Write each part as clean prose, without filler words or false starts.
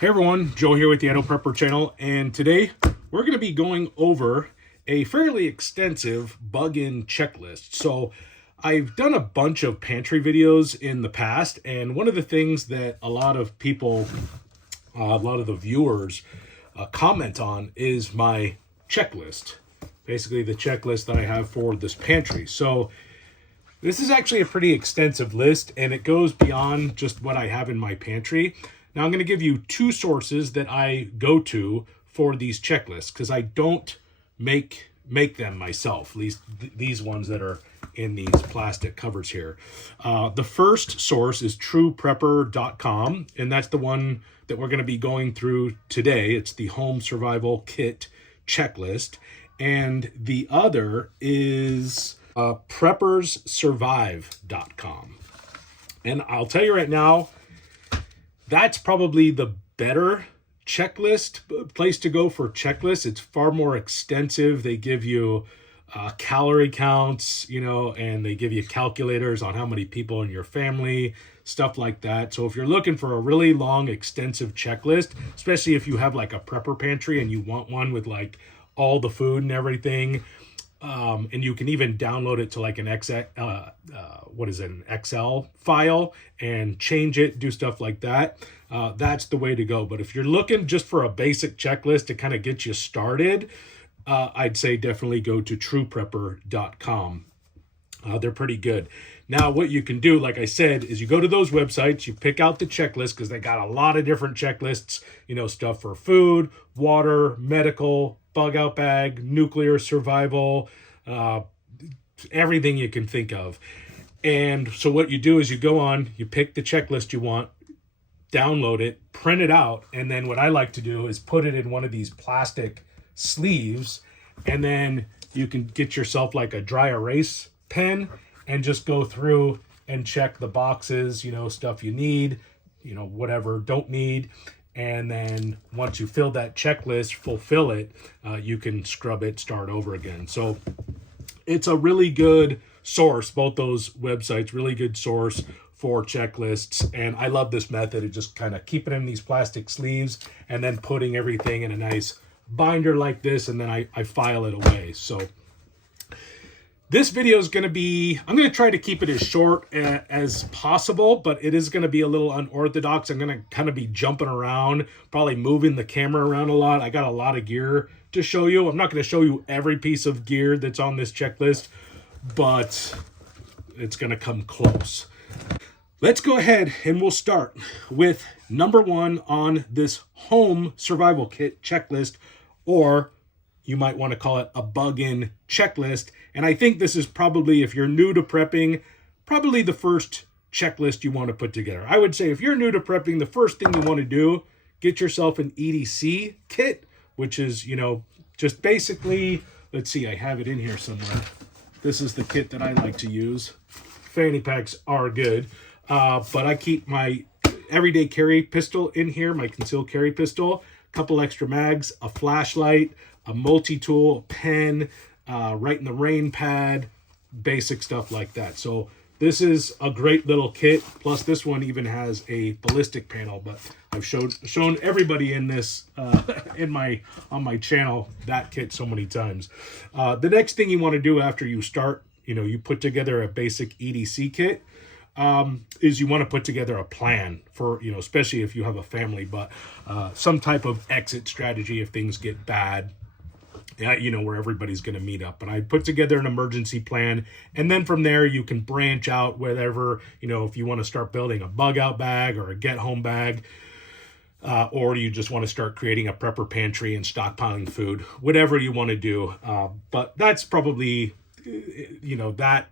Hey everyone, Joe here with the Idaho Prepper channel, and today we're going to be going over a fairly extensive bug-in checklist. So I've done a bunch of pantry videos in the past, and one of the things that a lot of people, a lot of the viewers comment on is my checklist. Basically the checklist that I have for this pantry. So this is actually a pretty extensive list, and it goes beyond just what I have in my pantry. Now I'm going to give you two sources that I go to for these checklists because I don't make them myself, at least these ones that are in these plastic covers here. The first source is trueprepper.com, and that's the one that we're going to be going through today. It's the Home Survival Kit Checklist. And the other is prepperssurvive.com. And I'll tell you right now, that's probably the better checklist, place to go for checklists. It's far more extensive. They give you calorie counts, and they give you calculators on how many people in your family, stuff like that. So if you're looking for a really long, extensive checklist, especially if you have like a prepper pantry and you want one with like all the food and everything, and you can even download it to like an an Excel file and change it, do stuff like that. That's the way to go. But if you're looking just for a basic checklist to kind of get you started, I'd say definitely go to trueprepper.com. They're pretty good. Now, what you can do, like I said, is you go to those websites, you pick out the checklist because they got a lot of different checklists, stuff for food, water, medical, bug out bag, nuclear survival, everything you can think of. And so what you do is you go on, you pick the checklist you want, download it, print it out, and then what I like to do is put it in one of these plastic sleeves, and then you can get yourself like a dry erase pen and just go through and check the boxes, stuff you need, whatever don't need. And then once you fill that checklist, fulfill it, you can scrub it, start over again. So it's a really good source, both those websites, really good source for checklists. And I love this method of just kind of keeping in these plastic sleeves and then putting everything in a nice binder like this, and then I file it away. So this video is going to be, I'm going to try to keep it as short as possible, but it is going to be a little unorthodox. I'm going to kind of be jumping around, probably moving the camera around a lot. I got a lot of gear to show you. I'm not going to show you every piece of gear that's on this checklist, but it's going to come close. Let's go ahead and we'll start with number one on this home survival kit checklist, or you might want to call it a bug-in checklist. And I think this is probably, if you're new to prepping, probably the first checklist you want to put together. I would say if you're new to prepping, the first thing you want to do, get yourself an EDC kit, which is, just basically, let's see, I have it in here somewhere. This is the kit that I like to use. Fanny packs are good, but I keep my everyday carry pistol in here, my concealed carry pistol, a couple extra mags, a flashlight, a multi-tool, a pen, right in the rain pad, basic stuff like that. So this is a great little kit. Plus this one even has a ballistic panel, but I've shown everybody in this on my channel that kit so many times. The next thing you want to do after you start, you put together a basic EDC kit, is you want to put together a plan for, especially if you have a family, but some type of exit strategy if things get bad. Where everybody's going to meet up. And I put together an emergency plan. And then from there, you can branch out whatever, if you want to start building a bug out bag or a get home bag, or you just want to start creating a prepper pantry and stockpiling food, whatever you want to do. But that's probably, that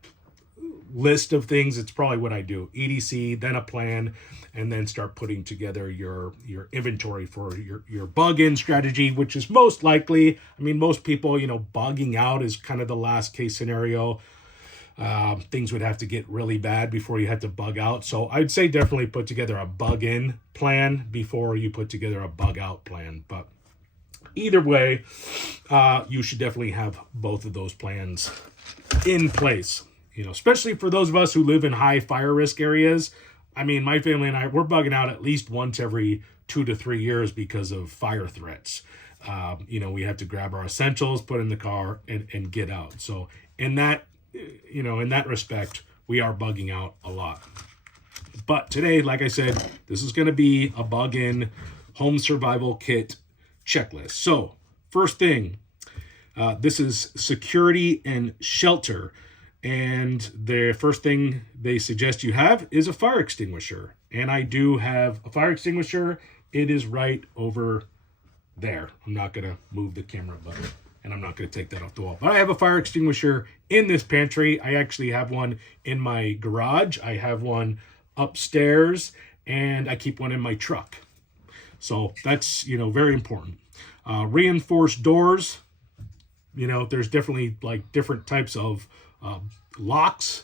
list of things, it's probably what I do. EDC, then a plan, and then start putting together your inventory for your bug-in strategy, which is most likely, most people, bugging out is kind of the last case scenario. Things would have to get really bad before you had to bug out. So I'd say definitely put together a bug-in plan before you put together a bug-out plan. But either way, you should definitely have both of those plans in place. Especially for those of us who live in high fire risk areas. My family and I, we're bugging out at least once every 2 to 3 years because of fire threats. We have to grab our essentials, put in the car, and get out. So in that, in that respect, we are bugging out a lot. But today, like I said, this is going to be a bug-in home survival kit checklist. So first thing, this is security and shelter. And the first thing they suggest you have is a fire extinguisher. And I do have a fire extinguisher. It is right over there. I'm not going to move the camera button, and I'm not going to take that off the wall. But I have a fire extinguisher in this pantry. I actually have one in my garage. I have one upstairs, and I keep one in my truck. So that's, very important. Reinforced doors. There's definitely like different types of locks,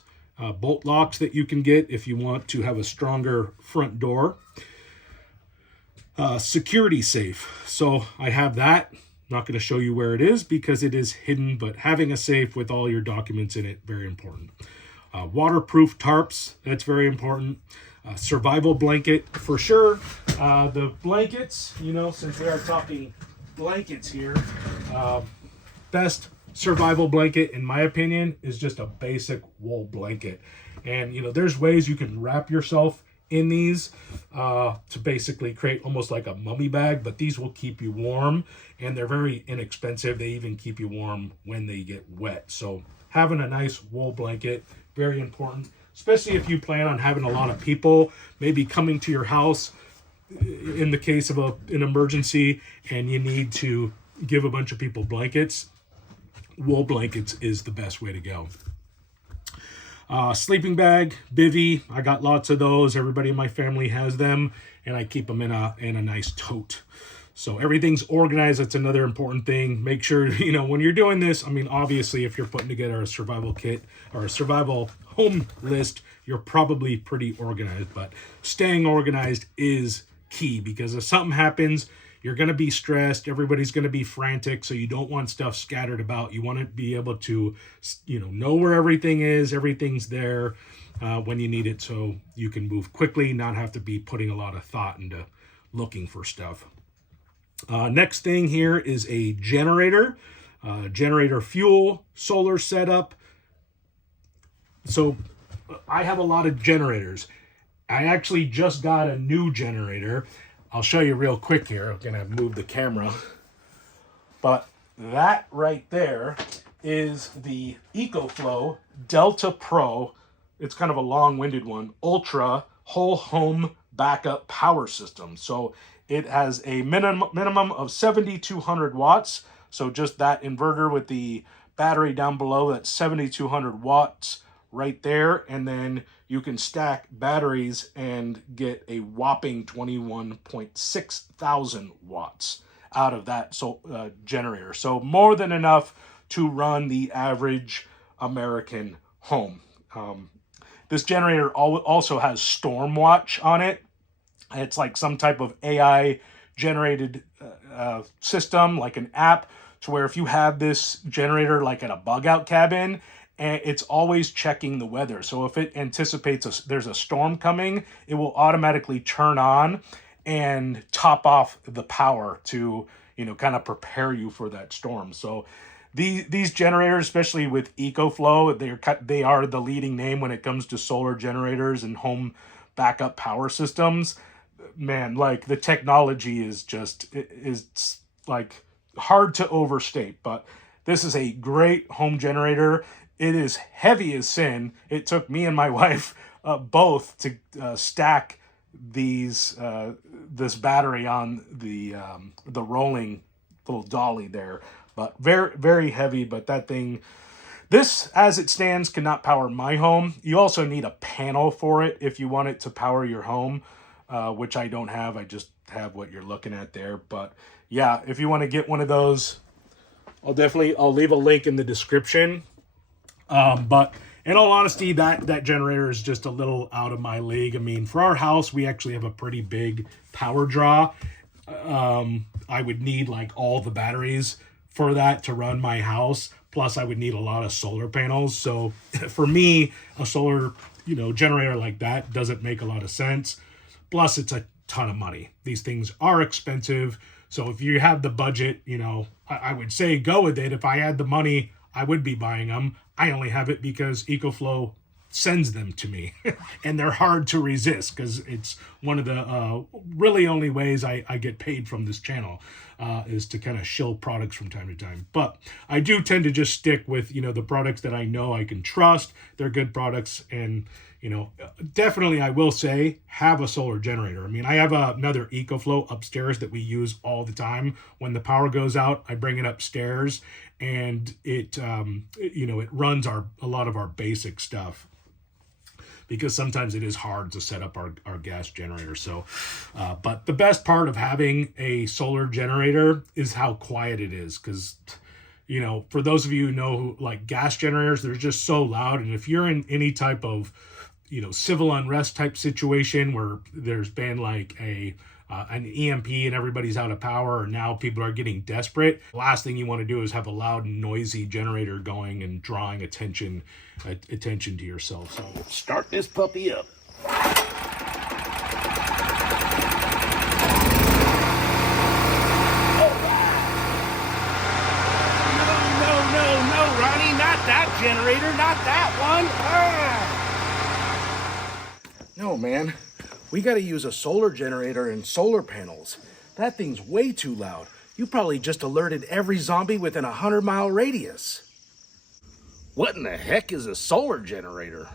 bolt locks that you can get if you want to have a stronger front door. Security safe. So I have that. I'm not going to show you where it is because it is hidden, but having a safe with all your documents in it, very important. Waterproof tarps, that's very important. Survival blanket for sure. The blankets, since we are talking blankets here, best survival blanket, in my opinion, is just a basic wool blanket. And, there's ways you can wrap yourself in these to basically create almost like a mummy bag, but these will keep you warm, and they're very inexpensive. They even keep you warm when they get wet. So having a nice wool blanket, very important, especially if you plan on having a lot of people maybe coming to your house in the case of an emergency and you need to give a bunch of people blankets. Wool blankets is the best way to go. Sleeping bag, bivy. I got lots of those. Everybody in my family has them, and I keep them in a nice tote. So everything's organized. That's another important thing. Make sure, when you're doing this, obviously if you're putting together a survival kit or a survival home list, you're probably pretty organized, but staying organized is key because if something happens, you're going to be stressed. Everybody's going to be frantic. So you don't want stuff scattered about. You want to be able to, know where everything is. Everything's there when you need it. So you can move quickly, not have to be putting a lot of thought into looking for stuff. Next thing here is a generator, generator fuel, solar setup. So I have a lot of generators. I actually just got a new generator. I'll show you real quick here. I'm going to move the camera. But that right there is the EcoFlow Delta Pro. It's kind of a long-winded one. Ultra whole home backup power system. So it has a minimum of 7,200 watts. So just that inverter with the battery down below, that's 7,200 watts right there. And then you can stack batteries and get a whopping 21.6 thousand watts out of that generator. So more than enough to run the average American home. This generator also has Storm Watch on it. It's like some type of AI generated system, like an app, to where if you have this generator like at a bug out cabin, and it's always checking the weather. So if it anticipates there's a storm coming, it will automatically turn on and top off the power to, kind of prepare you for that storm. So these generators, especially with EcoFlow, they are the leading name when it comes to solar generators and home backup power systems. Man, like the technology is like hard to overstate, but this is a great home generator. It is heavy as sin. It took me and my wife both to stack this battery on the rolling little dolly there. But very, very heavy. But that thing, this as it stands cannot power my home. You also need a panel for it if you want it to power your home, which I don't have. I just have what you're looking at there. But yeah, if you want to get one of those, I'll leave a link in the description. But in all honesty, that generator is just a little out of my league. For our house, we actually have a pretty big power draw. I would need like all the batteries for that to run my house. Plus I would need a lot of solar panels. So for me, a solar, generator like that doesn't make a lot of sense. Plus it's a ton of money. These things are expensive. So if you have the budget, you know, I would say go with it. If I had the money, I would be buying them. I only have it because EcoFlow sends them to me and they're hard to resist because it's one of the really only ways I get paid from this channel is to kind of shill products from time to time. But I do tend to just stick with, you know, the products that I know I can trust. They're good products. And, you know, definitely I will say have a solar generator. I mean, I have another EcoFlow upstairs that we use all the time. When the power goes out, I bring it upstairs and it, you know, it runs a lot of our basic stuff, because sometimes it is hard to set up our gas generator. So, but the best part of having a solar generator is how quiet it is. Because, you know, for those of you who know, who like gas generators, they're just so loud. And if you're in any type of, you know, civil unrest type situation where there's been like an EMP and everybody's out of power, or now people are getting desperate, the last thing you want to do is have a loud, noisy generator going and drawing attention to yourself. So start this puppy up. No, Ronnie, not that generator, not that one. No, man. We gotta use a solar generator and solar panels. That thing's way too loud. You probably just alerted every zombie within a 100-mile radius. What in the heck is a solar generator?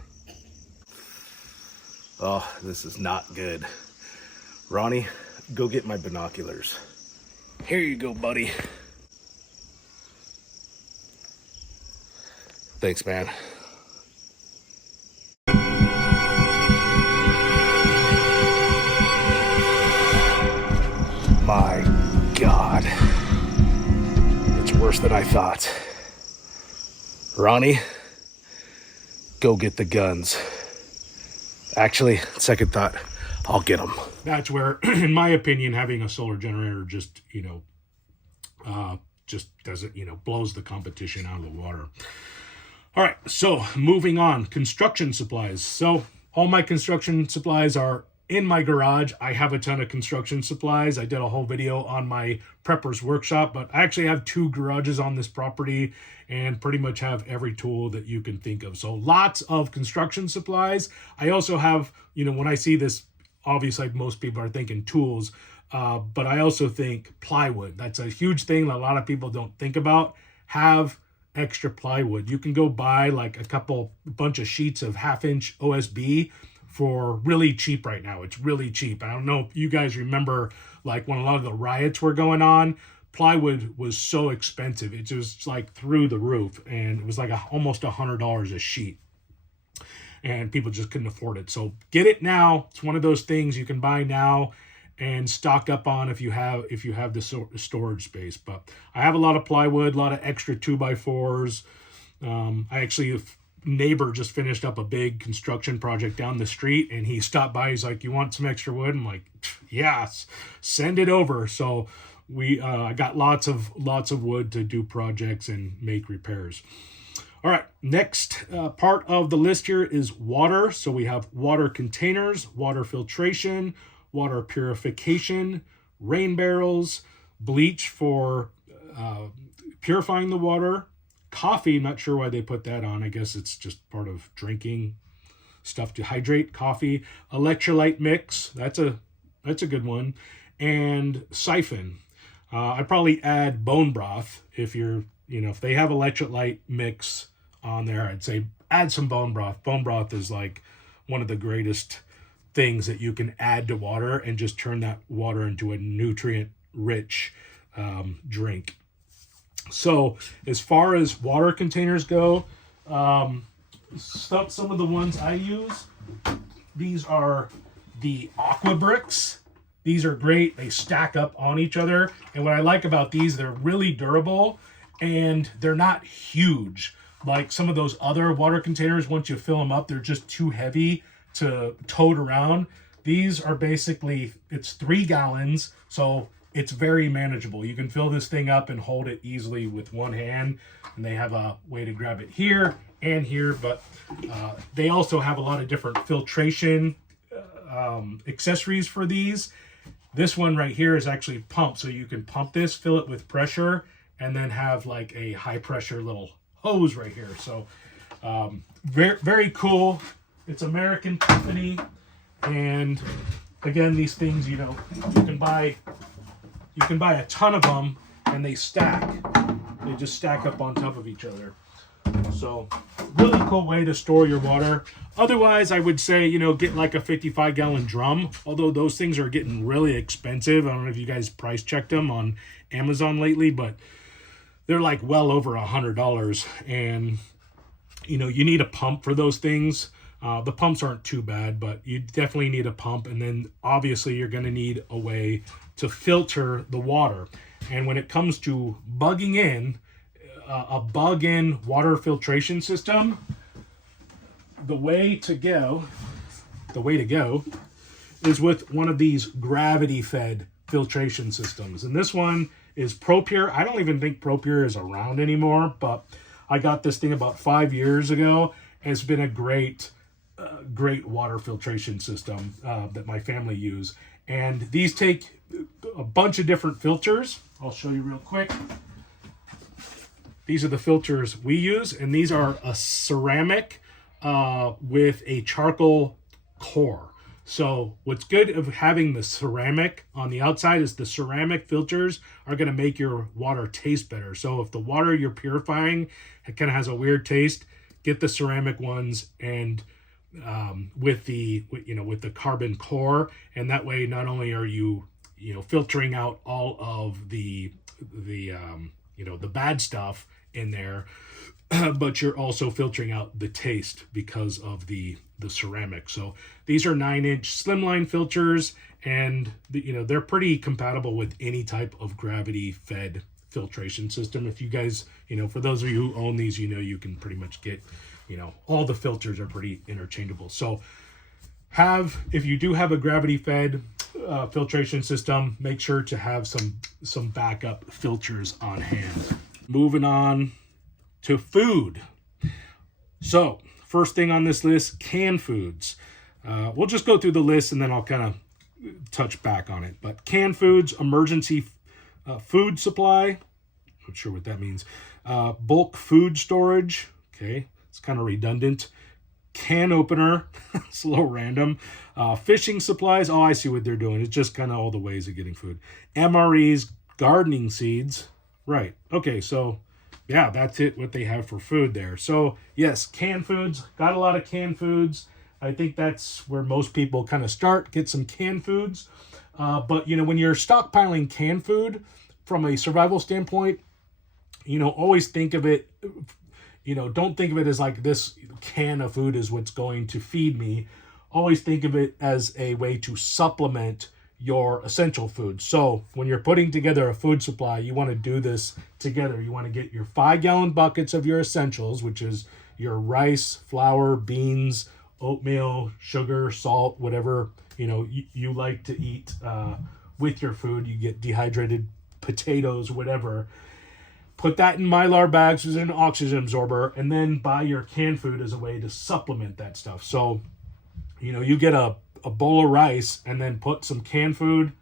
Oh, this is not good. Ronnie, go get my binoculars. Here you go, buddy. Thanks, man. My God. It's worse than I thought. Ronnie, go get the guns. Actually, second thought, I'll get them. That's where, in my opinion, having a solar generator just, you know, just doesn't, you know, blows the competition out of the water. All right, so moving on, construction supplies. So all my construction supplies are in my garage. I have a ton of construction supplies. I did a whole video on my prepper's workshop, but I actually have 2 garages on this property and pretty much have every tool that you can think of. So lots of construction supplies. I also have, you know, when I see this, obviously most people are thinking tools, but I also think plywood. That's a huge thing that a lot of people don't think about. Have extra plywood. You can go buy like a bunch of sheets of 1/2-inch OSB for really cheap right now. It's really cheap. I don't know if you guys remember, like when a lot of the riots were going on, plywood was so expensive. It was like through the roof, and it was like almost $100 a sheet, and people just couldn't afford it. So get it now. It's one of those things you can buy now and stock up on if you have the storage space. But I have a lot of plywood, a lot of extra 2x4s. I actually, neighbor just finished up a big construction project down the street, and he stopped by. He's like, "You want some extra wood?" I'm like, "Yes, send it over." So I got lots of wood to do projects and make repairs. All right, next part of the list here is water. So we have water containers, water filtration, water purification, rain barrels, bleach for purifying the water, coffee. Not sure why they put that on. I guess it's just part of drinking stuff to hydrate. Coffee, electrolyte mix. That's a good one. And siphon. I'd probably add bone broth if if they have electrolyte mix on there. I'd say add some bone broth. Bone broth is like one of the greatest things that you can add to water and just turn that water into a nutrient-rich drink. So as far as water containers go, some of the ones I use, these are the Aqua Bricks. These are great. They stack up on each other. And what I like about these, they're really durable and they're not huge. Like some of those other water containers, once you fill them up, they're just too heavy to tote around. These are basically, it's 3 gallons. So it's very manageable. You can fill this thing up and hold it easily with one hand. And they have a way to grab it here and here. But they also have a lot of different filtration accessories for these. This one right here is actually pumped, so you can pump this, fill it with pressure, and then have like a high pressure little hose right here. So very, very cool. It's American company, and again, these things, you know, you can buy a ton of them, and they stack. They just stack up on top of each other. So really cool way to store your water. Otherwise, I would say, you know, get like a 55-gallon drum, although those things are getting really expensive. I don't know if you guys price checked them on Amazon lately, but they're like well over $100. And, you know, you need a pump for those things. The pumps aren't too bad, but you definitely need a pump. And then obviously you're going to need a way to filter the water. And when it comes to bugging in, a bug-in water filtration system, the way to go is with one of these gravity-fed filtration systems. And this one is ProPure. I don't even think ProPure is around anymore, but I got this thing about 5 years ago. It's been a great water filtration system that my family use. And these take a bunch of different filters. I'll show you real quick. These are the filters we use, and these are a ceramic with a charcoal core. So what's good of having the ceramic on the outside is the ceramic filters are going to make your water taste better. So if the water you're purifying kind of has a weird taste, get the ceramic ones and with the carbon core, and that way not only are you filtering out all of the bad stuff in there, but you're also filtering out the taste because of the ceramic. So these are 9-inch slimline filters, and they're pretty compatible with any type of gravity fed filtration system. If you guys, for those of you who own these, you can pretty much get, all the filters are pretty interchangeable. So if you do have a gravity fed filtration system, make sure to have some backup filters on hand. Moving on to food. So first thing on this list, canned foods. We'll just go through the list and then I'll kind of touch back on it. But canned foods, emergency food supply. Not sure what that means. Bulk food storage. Okay, it's kind of redundant. Can opener. It's a little random. Fishing supplies. Oh, I see what they're doing. It's just kind of all the ways of getting food. MREs, gardening seeds. Right. Okay, so yeah, that's it, what they have for food there. So yes, canned foods. Got a lot of canned foods. I think that's where most people kind of start, get some canned foods. But when you're stockpiling canned food from a survival standpoint, always think of it, don't think of it as like this can of food is what's going to feed me. Always think of it as a way to supplement your essential food. So when you're putting together a food supply, you want to do this together. You want to get your 5-gallon buckets of your essentials, which is your rice, flour, beans, oatmeal, sugar, salt, whatever you like to eat with your food. You get dehydrated potatoes, whatever. Put that in Mylar bags with an oxygen absorber, and then buy your canned food as a way to supplement that stuff. So you get a bowl of rice and then put some canned food,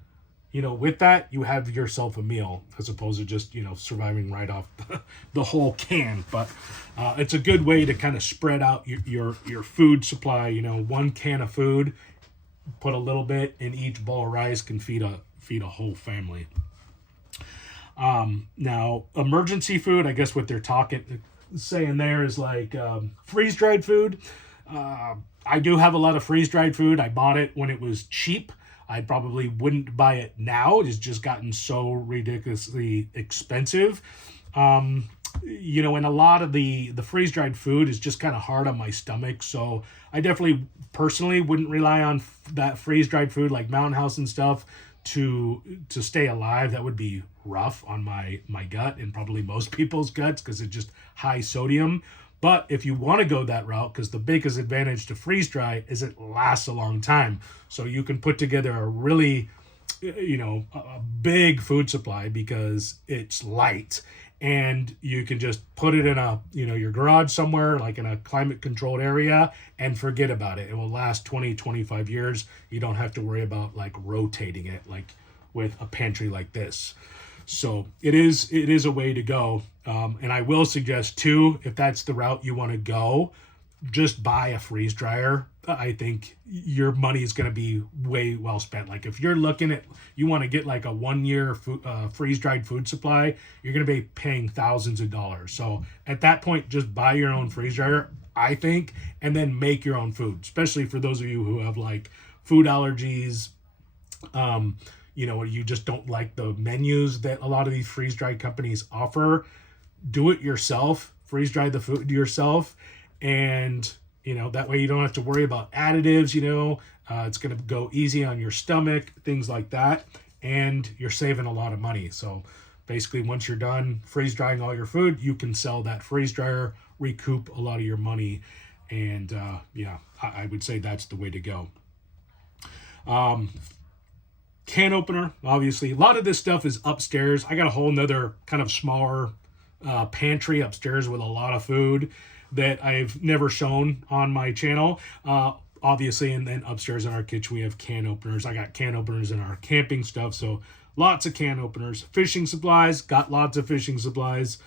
with that, you have yourself a meal as opposed to just, surviving right off the whole can. But it's a good way to kind of spread out your food supply. 1 can of food, put a little bit in each bowl of rice, can feed a whole family. Now, emergency food, I guess what they're saying there is like freeze-dried food. I do have a lot of freeze-dried food. I bought it when it was cheap. I probably wouldn't buy it now. It's just gotten so ridiculously expensive. And a lot of the freeze-dried food is just kind of hard on my stomach. So I definitely personally wouldn't rely on that freeze-dried food like Mountain House and stuff to stay alive. That would be rough on my gut and probably most people's guts because it's just high sodium. But if you want to go that route, because the biggest advantage to freeze dry is it lasts a long time. So you can put together a really, a big food supply because it's light and you can just put it in a, your garage somewhere, like in a climate controlled area, and forget about it. It will last 20, 25 years. You don't have to worry about like rotating it like with a pantry like this. So it is a way to go. And I will suggest too, if that's the route you want to go, just buy a freeze dryer. I think your money is going to be way well spent. Like if you're looking at, you want to get like a 1 year freeze dried food supply, you're going to be paying thousands of dollars. So at that point, just buy your own freeze dryer, I think, and then make your own food, especially for those of you who have like food allergies, you just don't like the menus that a lot of these freeze dried companies offer. Do it yourself, freeze dry the food yourself, and that way you don't have to worry about additives. It's going to go easy on your stomach, things like that, and you're saving a lot of money. So basically, once you're done freeze drying all your food, you can sell that freeze dryer, recoup a lot of your money, and I would say that's the way to go. Can opener, obviously. A lot of this stuff is upstairs. I got a whole nother kind of smaller pantry upstairs with a lot of food that I've never shown on my channel. Obviously, and then upstairs in our kitchen, we have can openers. I got can openers in our camping stuff, so lots of can openers. Fishing supplies, got lots of fishing supplies.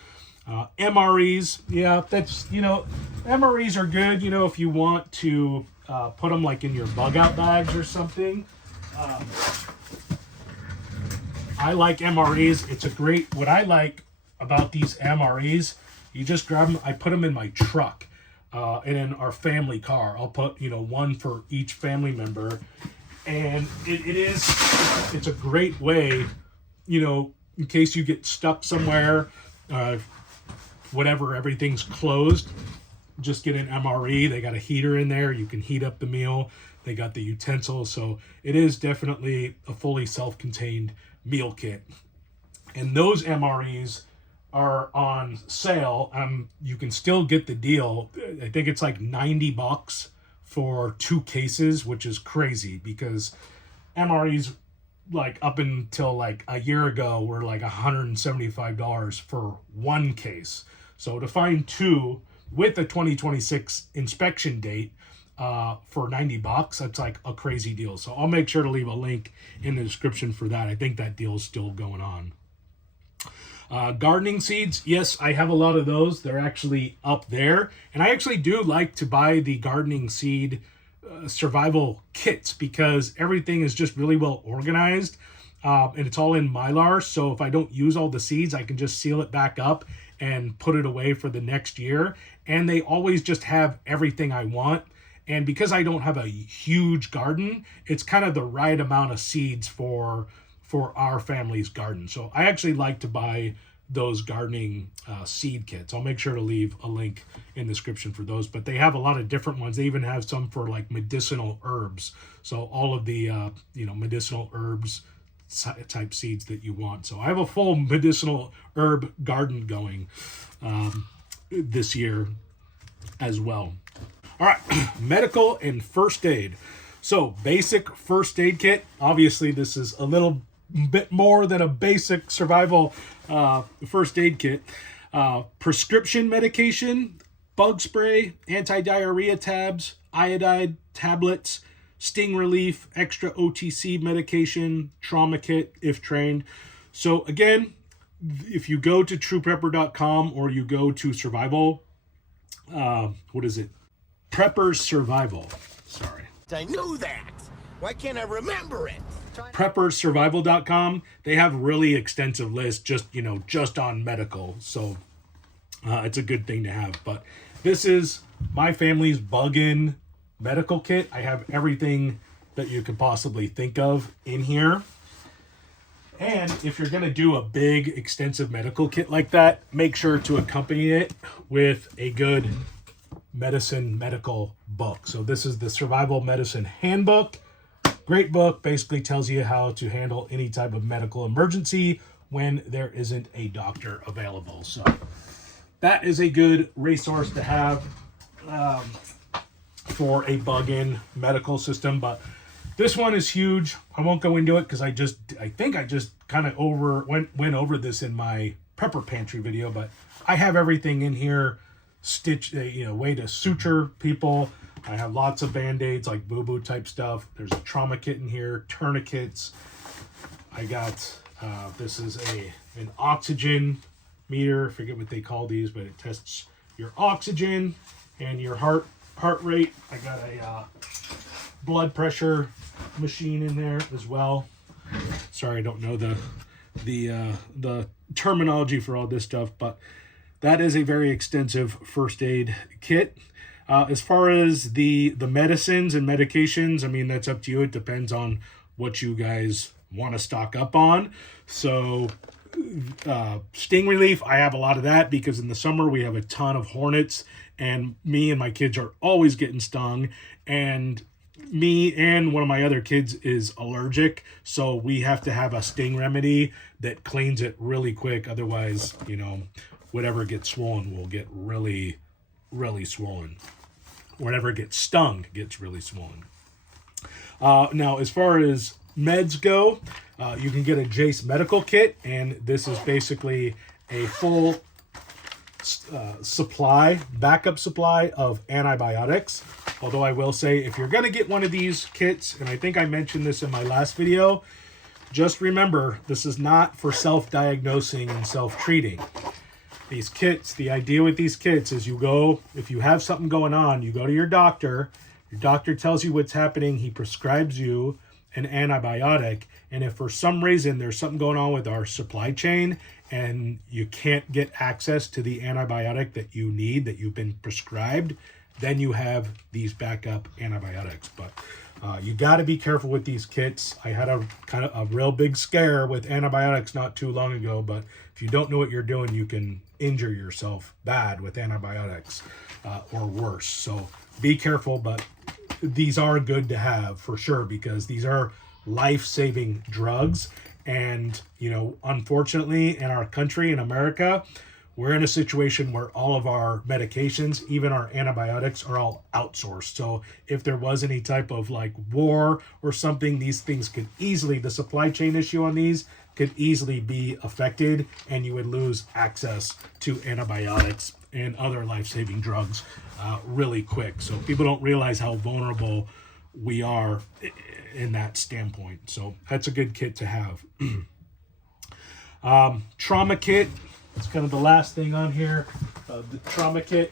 MREs, yeah, that's, MREs are good, if you want to put them like in your bug out bags or something. I like MREs. It's a great, what I like about these MREs, you just grab them. I put them in my truck and in our family car. I'll put, one for each family member. And it's a great way, in case you get stuck somewhere, whatever, everything's closed, just get an MRE. They got a heater in there. You can heat up the meal. They got the utensils. So it is definitely a fully self-contained meal kit. And those MREs are on sale. You can still get the deal. I think it's like $90 for 2 cases, which is crazy because MREs like up until like a year ago were like $175 for 1 case. So to find 2 with a 2026 inspection date for $90, that's like a crazy deal. So I'll make sure to leave a link in the description for that. I think that deal is still going on. Gardening seeds, yes, I have a lot of those. They're actually up there. And I actually do like to buy the gardening seed survival kits because everything is just really well organized. And it's all in Mylar. So if I don't use all the seeds, I can just seal it back up and put it away for the next year. And they always just have everything I want. And because I don't have a huge garden, it's kind of the right amount of seeds for our family's garden. So I actually like to buy those gardening seed kits. I'll make sure to leave a link in the description for those, but they have a lot of different ones. They even have some for like medicinal herbs. So all of the, medicinal herbs type seeds that you want. So I have a full medicinal herb garden going this year as well. All right, medical and first aid. So basic first aid kit. Obviously, this is a little bit more than a basic survival first aid kit. Prescription medication, bug spray, anti-diarrhea tabs, iodide tablets, sting relief, extra OTC medication, trauma kit if trained. So again, if you go to trueprepper.com or you go to survival, Prepper Survival. Sorry. I knew that. Why can't I remember it? Preppersurvival.com. They have really extensive lists just on medical. So it's a good thing to have. But this is my family's bug-in medical kit. I have everything that you could possibly think of in here. And if you're going to do a big, extensive medical kit like that, make sure to accompany it with a good medical book. So this is the Survival Medicine Handbook. Great book, basically tells you how to handle any type of medical emergency when there isn't a doctor available. So that is a good resource to have for a bug-in medical system. But this one is huge. I won't go into it because I think I just kind of went over this in my prepper pantry video, but I have everything in here, way to suture people. I have lots of band-aids, like boo-boo type stuff. There's a trauma kit in here, tourniquets. I got, this is an oxygen meter. I forget what they call these, but it tests your oxygen and your heart rate. I got a blood pressure machine in there as well. Sorry, I don't know the terminology for all this stuff, but that is a very extensive first aid kit. As far as the medicines and medications, I mean, that's up to you. It depends on what you guys want to stock up on. So sting relief, I have a lot of that because in the summer we have a ton of hornets, and me and my kids are always getting stung, and me and one of my other kids is allergic, so we have to have a sting remedy that cleans it really quick. Otherwise, whatever gets swollen will get really, really swollen. Whatever gets stung gets really swollen. Now, as far as meds go, you can get a Jace medical kit, and this is basically a full backup supply of antibiotics. Although I will say, if you're going to get one of these kits, and I think I mentioned this in my last video, just remember, this is not for self-diagnosing and self-treating. These kits, the idea with these kits is if you have something going on, you go to your doctor tells you what's happening, he prescribes you an antibiotic, and if for some reason there's something going on with our supply chain and you can't get access to the antibiotic that you need, that you've been prescribed, then you have these backup antibiotics. But you got to be careful with these kits. I had a kind of a real big scare with antibiotics not too long ago, but if you don't know what you're doing, you can injure yourself bad with antibiotics or worse. So be careful, but these are good to have for sure, because these are life-saving drugs. And, unfortunately, in our country, in America, we're in a situation where all of our medications, even our antibiotics, are all outsourced. So if there was any type of war or something, these things could easily, the supply chain issue on these could easily be affected, and you would lose access to antibiotics and other life-saving drugs really quick. So people don't realize how vulnerable we are in that standpoint. So that's a good kit to have. Trauma kit. It's kind of the last thing on here. The trauma kit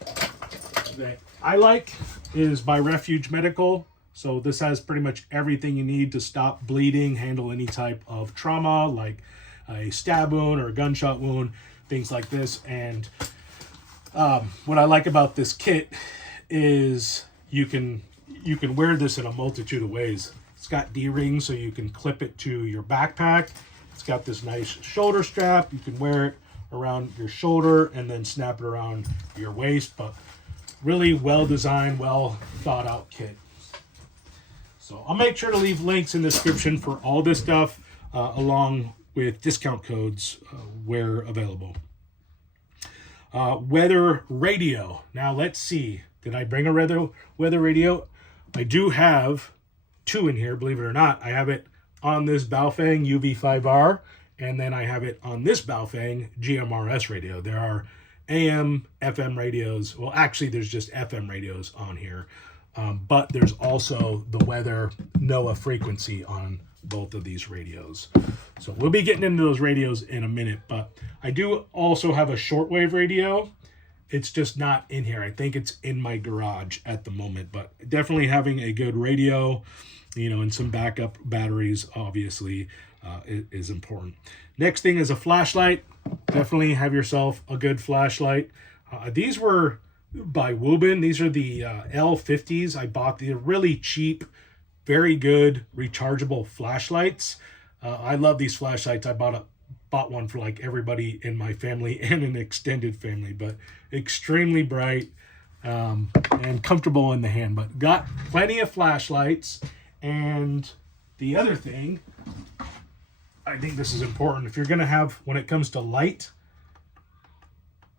that I like is by Refuge Medical. So this has pretty much everything you need to stop bleeding, handle any type of trauma like a stab wound or a gunshot wound, things like this. And what I like about this kit is you can wear this in a multitude of ways. It's got D-rings so you can clip it to your backpack. It's got this nice shoulder strap. You can wear it around your shoulder and then snap it around your waist. But really well designed, well thought out kit. So I'll make sure to leave links in the description for all this stuff along with discount codes where available. Weather radio. Now let's see. Did I bring a weather radio? I do have two in here, believe it or not. I have it on this Baofeng UV5R, and then I have it on this Baofeng GMRS radio. There are AM, FM radios. Well, actually, there's just FM radios on here. But there's also the weather NOAA frequency on both of these radios. So we'll be getting into those radios in a minute, but I do also have a shortwave radio. It's just not in here. I think it's in my garage at the moment, but definitely having a good radio, and some backup batteries, obviously, is important. Next thing is a flashlight. Definitely have yourself a good flashlight. These were by Woobin. These are the L50s. I bought the really cheap, very good rechargeable flashlights. I love these flashlights. I bought one for everybody in my family and an extended family, but extremely bright and comfortable in the hand. But got plenty of flashlights. And the other thing, I think this is important, if you're going to have, when it comes to light,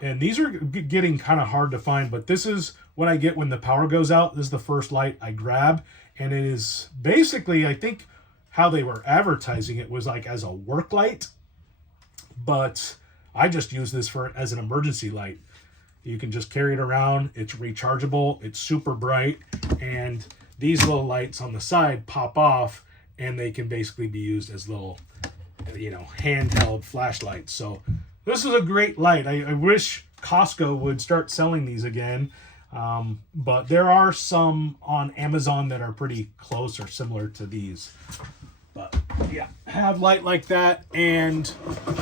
and these are getting kind of hard to find, but this is what I get when the power goes out. This is the first light I grab, and it is basically, I think how they were advertising it was as a work light, but I just use this as an emergency light. You can just carry it around. It's rechargeable. It's super bright. And these little lights on the side pop off, and they can basically be used as little, handheld flashlights. So this is a great light. I wish Costco would start selling these again. But there are some on Amazon that are pretty close or similar to these. But yeah, have light like that. And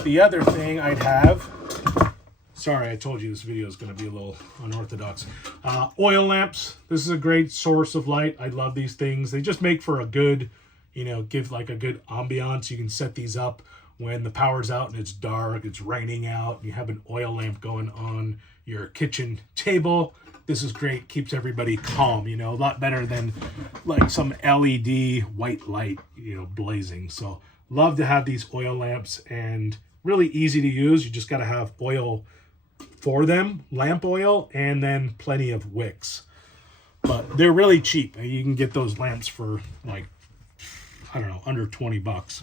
the other thing I'd have, sorry, I told you this video is going to be a little unorthodox. Oil lamps. This is a great source of light. I love these things. They just make for a good, give like a good ambiance. You can set these up when the power's out and it's dark, it's raining out, and you have an oil lamp going on your kitchen table. This is great. Keeps everybody calm, a lot better than like some LED white light, blazing. So love to have these oil lamps, and really easy to use. You just got to have oil for them, lamp oil, and then plenty of wicks. But they're really cheap. You can get those lamps for like, I don't know, under 20 bucks.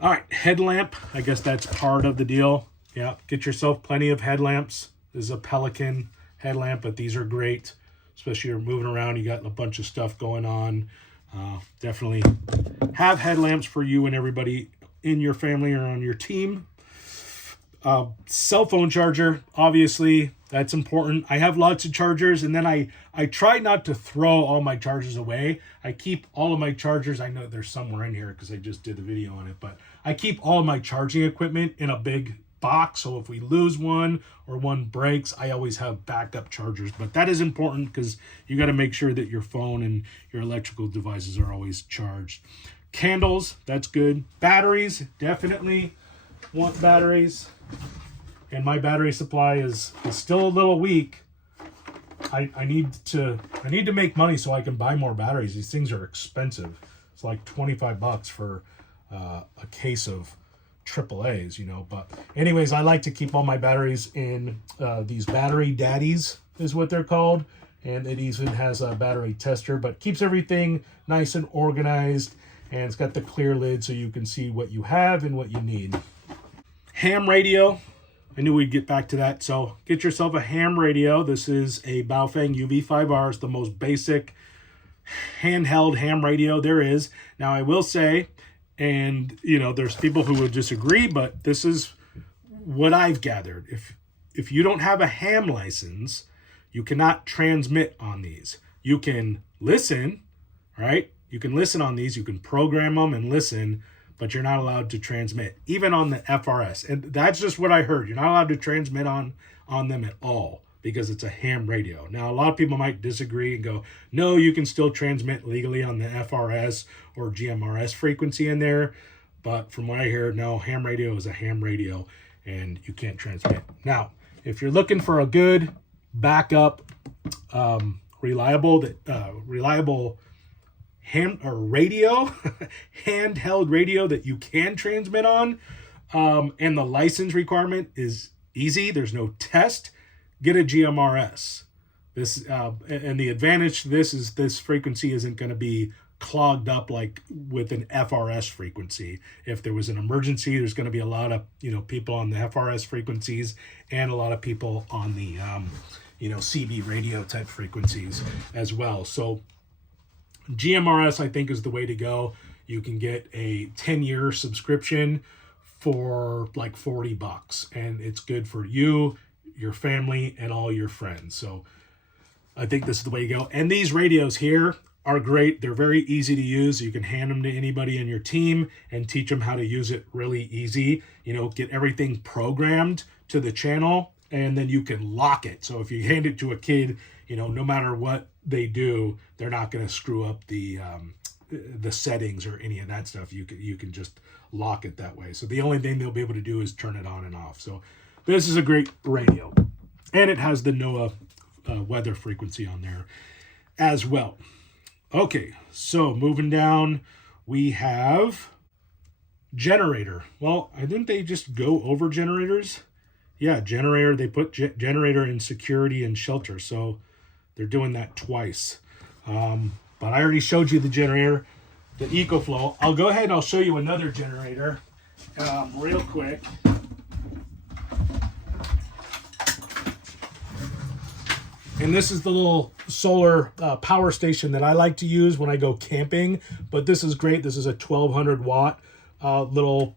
All right, headlamp. I guess that's part of the deal. Yeah, get yourself plenty of headlamps. This is a Pelican headlamp, but these are great, especially if you're moving around. You got a bunch of stuff going on. Definitely have headlamps for you and everybody in your family or on your team. Cell phone charger, obviously, that's important. I have lots of chargers, and then I try not to throw all my chargers away. I keep all of my chargers. I know there's somewhere in here because I just did a video on it, but I keep all of my charging equipment in a big box, so if we lose one or one breaks, I always have backup chargers. But that is important because you got to make sure that your phone and your electrical devices are always charged. Candles, that's good. Batteries, definitely want batteries. And my battery supply is still a little weak. I need to make money so I can buy more batteries. These things are expensive. It's like 25 bucks for a case of AAAs, But anyways, I like to keep all my batteries in these battery daddies is what they're called. And it even has a battery tester, but keeps everything nice and organized. And it's got the clear lid so you can see what you have and what you need. Ham radio. I knew we'd get back to that. So get yourself a ham radio. This is a Baofeng UV5R. It's the most basic handheld ham radio there is. Now I will say, and there's people who would disagree, but this is what I've gathered. If you don't have a ham license, you cannot transmit on these. You can listen, right? You can listen on these. You can program them and listen, but you're not allowed to transmit, even on the FRS. And that's just what I heard. You're not allowed to transmit on them at all because it's a ham radio. Now, a lot of people might disagree and go, no, you can still transmit legally on the FRS or GMRS frequency in there. But from what I hear, no, ham radio is a ham radio and you can't transmit. Now, if you're looking for a good backup, reliable ham or radio, handheld radio that you can transmit on, and the license requirement is easy. There's no test. Get a GMRS. This and the advantage to this is this frequency isn't going to be clogged up like with an FRS frequency. If there was an emergency, there's going to be a lot of people on the FRS frequencies and a lot of people on the CB radio type frequencies as well. So GMRS, I think, is the way to go. You can get a 10-year subscription for like 40 bucks, and it's good for you, your family, and all your friends. So I think this is the way you go. And these radios here are great. They're very easy to use. You can hand them to anybody in your team and teach them how to use it really easy. Get everything programmed to the channel, and then you can lock it. So if you hand it to a kid, no matter what they do, they're not going to screw up the settings or any of that stuff. You can just lock it that way. So the only thing they'll be able to do is turn it on and off. So this is a great radio, and it has the NOAA weather frequency on there as well. Okay, so moving down, we have generator. Well, I think they just go over generators. Yeah, generator. They put generator in security and shelter, so they're doing that twice. But I already showed you the generator, the EcoFlow. I'll go ahead and I'll show you another generator real quick. And this is the little solar power station that I like to use when I go camping. But this is great. This is a 1200 watt little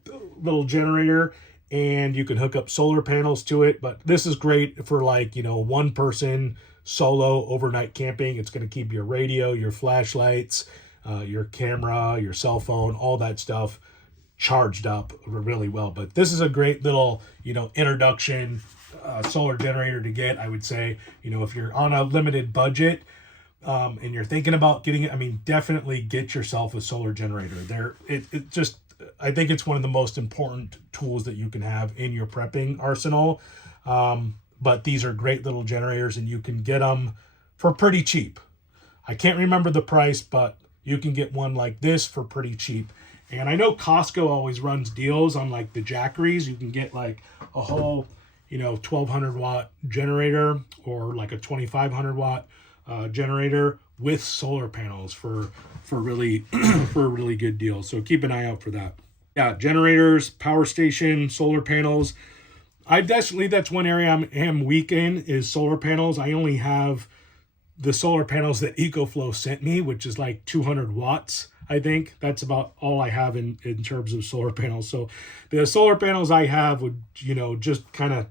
generator, and you can hook up solar panels to it. But this is great for, like, you know, one person solo overnight camping. It's going to keep your radio, your flashlights, your camera, your cell phone, all that stuff charged up really well. But this is a great little, you know, introduction solar generator to get. I would say, you know, if you're on a limited budget and you're thinking about getting it, I mean, definitely get yourself a solar generator. It just, I think it's one of the most important tools that you can have in your prepping arsenal. But these are great little generators, and you can get them for pretty cheap. I can't remember the price, but you can get one like this for pretty cheap. And I know Costco always runs deals on, like, the Jackeries. You can get like a whole, you know, 1200 watt generator, or like a 2500 watt generator with solar panels for really for a really good deal. So keep an eye out for that. Yeah, generators, power station, solar panels. That's one area I'm weak in, is solar panels. I only have the solar panels that EcoFlow sent me, which is like 200 watts. I think that's about all I have in terms of solar panels. So the solar panels I have would, you know, just kind of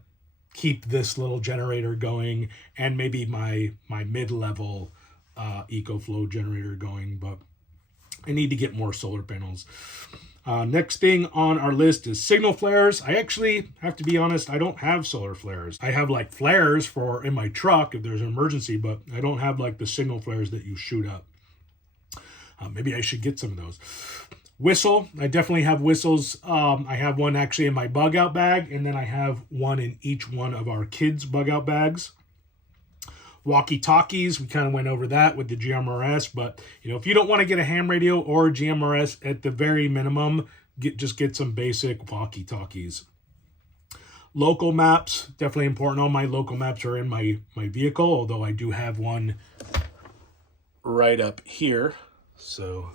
keep this little generator going, and maybe my mid-level EcoFlow generator going, but I need to get more solar panels. Next thing on our list is signal flares. I actually have to be honest, I don't have solar flares. I have like flares for in my truck if there's an emergency, but I don't have like the signal flares that you shoot up. Maybe I should get some of those. Whistle, I definitely have whistles. I have one actually in my bug out bag, and then I have one in each one of our kids' bug out bags. Walkie-talkies, we kind of went over that with the GMRS, but you know, if you don't want to get a ham radio or a GMRS, at the very minimum, just get some basic walkie-talkies. Local maps, definitely important. All my local maps are in my vehicle, although I do have one right up here. So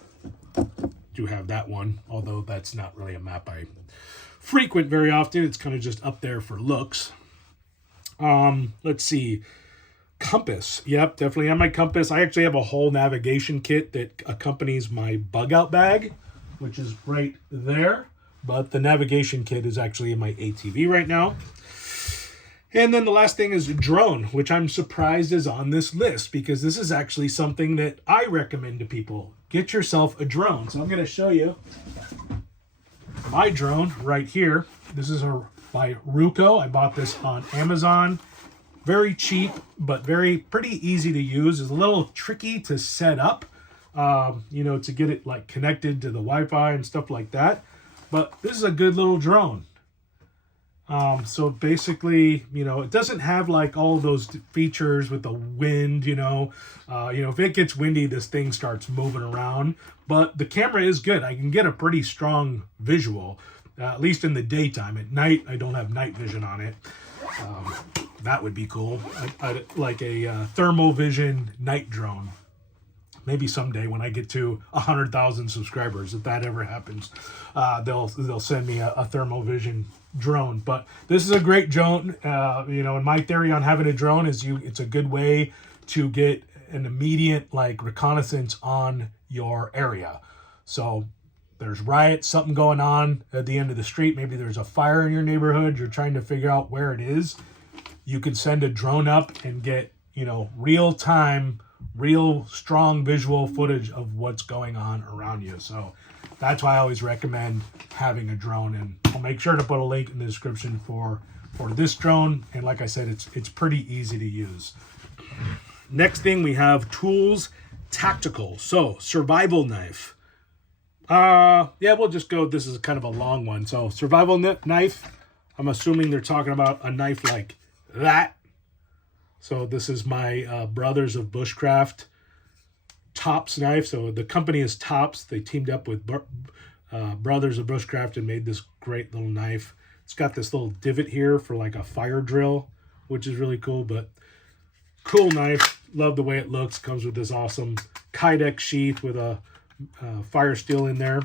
do have that one, although that's not really a map I frequent very often. It's kind of just up there for looks. Let's see. Compass. Yep, definitely have my compass. I actually have a whole navigation kit that accompanies my bug out bag, which is right there. But the navigation kit is actually in my ATV right now. And then the last thing is a drone, which I'm surprised is on this list, because this is actually something that I recommend to people. Get yourself a drone. So I'm going to show you my drone right here. This is by Ruco. I bought this on Amazon. Very cheap, but pretty easy to use. It's a little tricky to set up, you know, to get it like connected to the Wi-Fi and stuff like that. But this is a good little drone. So basically, you know, it doesn't have like all those features with the wind, you know, if it gets windy, this thing starts moving around, but the camera is good. I can get a pretty strong visual, at least in the daytime. At night, I don't have night vision on it. That would be cool. I'd like a thermal vision night drone. Maybe someday when I get to 100,000 subscribers, if that ever happens, they'll send me a thermal vision drone. But this is a great drone. You know, and my theory on having a drone is it's a good way to get an immediate like reconnaissance on your area. So there's riots, something going on at the end of the street. Maybe there's a fire in your neighborhood. You're trying to figure out where it is. You can send a drone up and get, you know, real time, real strong visual footage of what's going on around you. So that's why I always recommend having a drone, and I'll make sure to put a link in the description for this drone. And like I said, it's pretty easy to use. Next thing, we have tools, tactical. So survival knife. Yeah, we'll just go, this is kind of a long one. So survival knife, I'm assuming they're talking about a knife like that. So this is my Brothers of Bushcraft Tops knife. So the company is Tops. They teamed up with Brothers of Bushcraft and made this great little knife. It's got this little divot here for like a fire drill, which is really cool, but cool knife. Love the way it looks. Comes with this awesome Kydex sheath with a fire steel in there.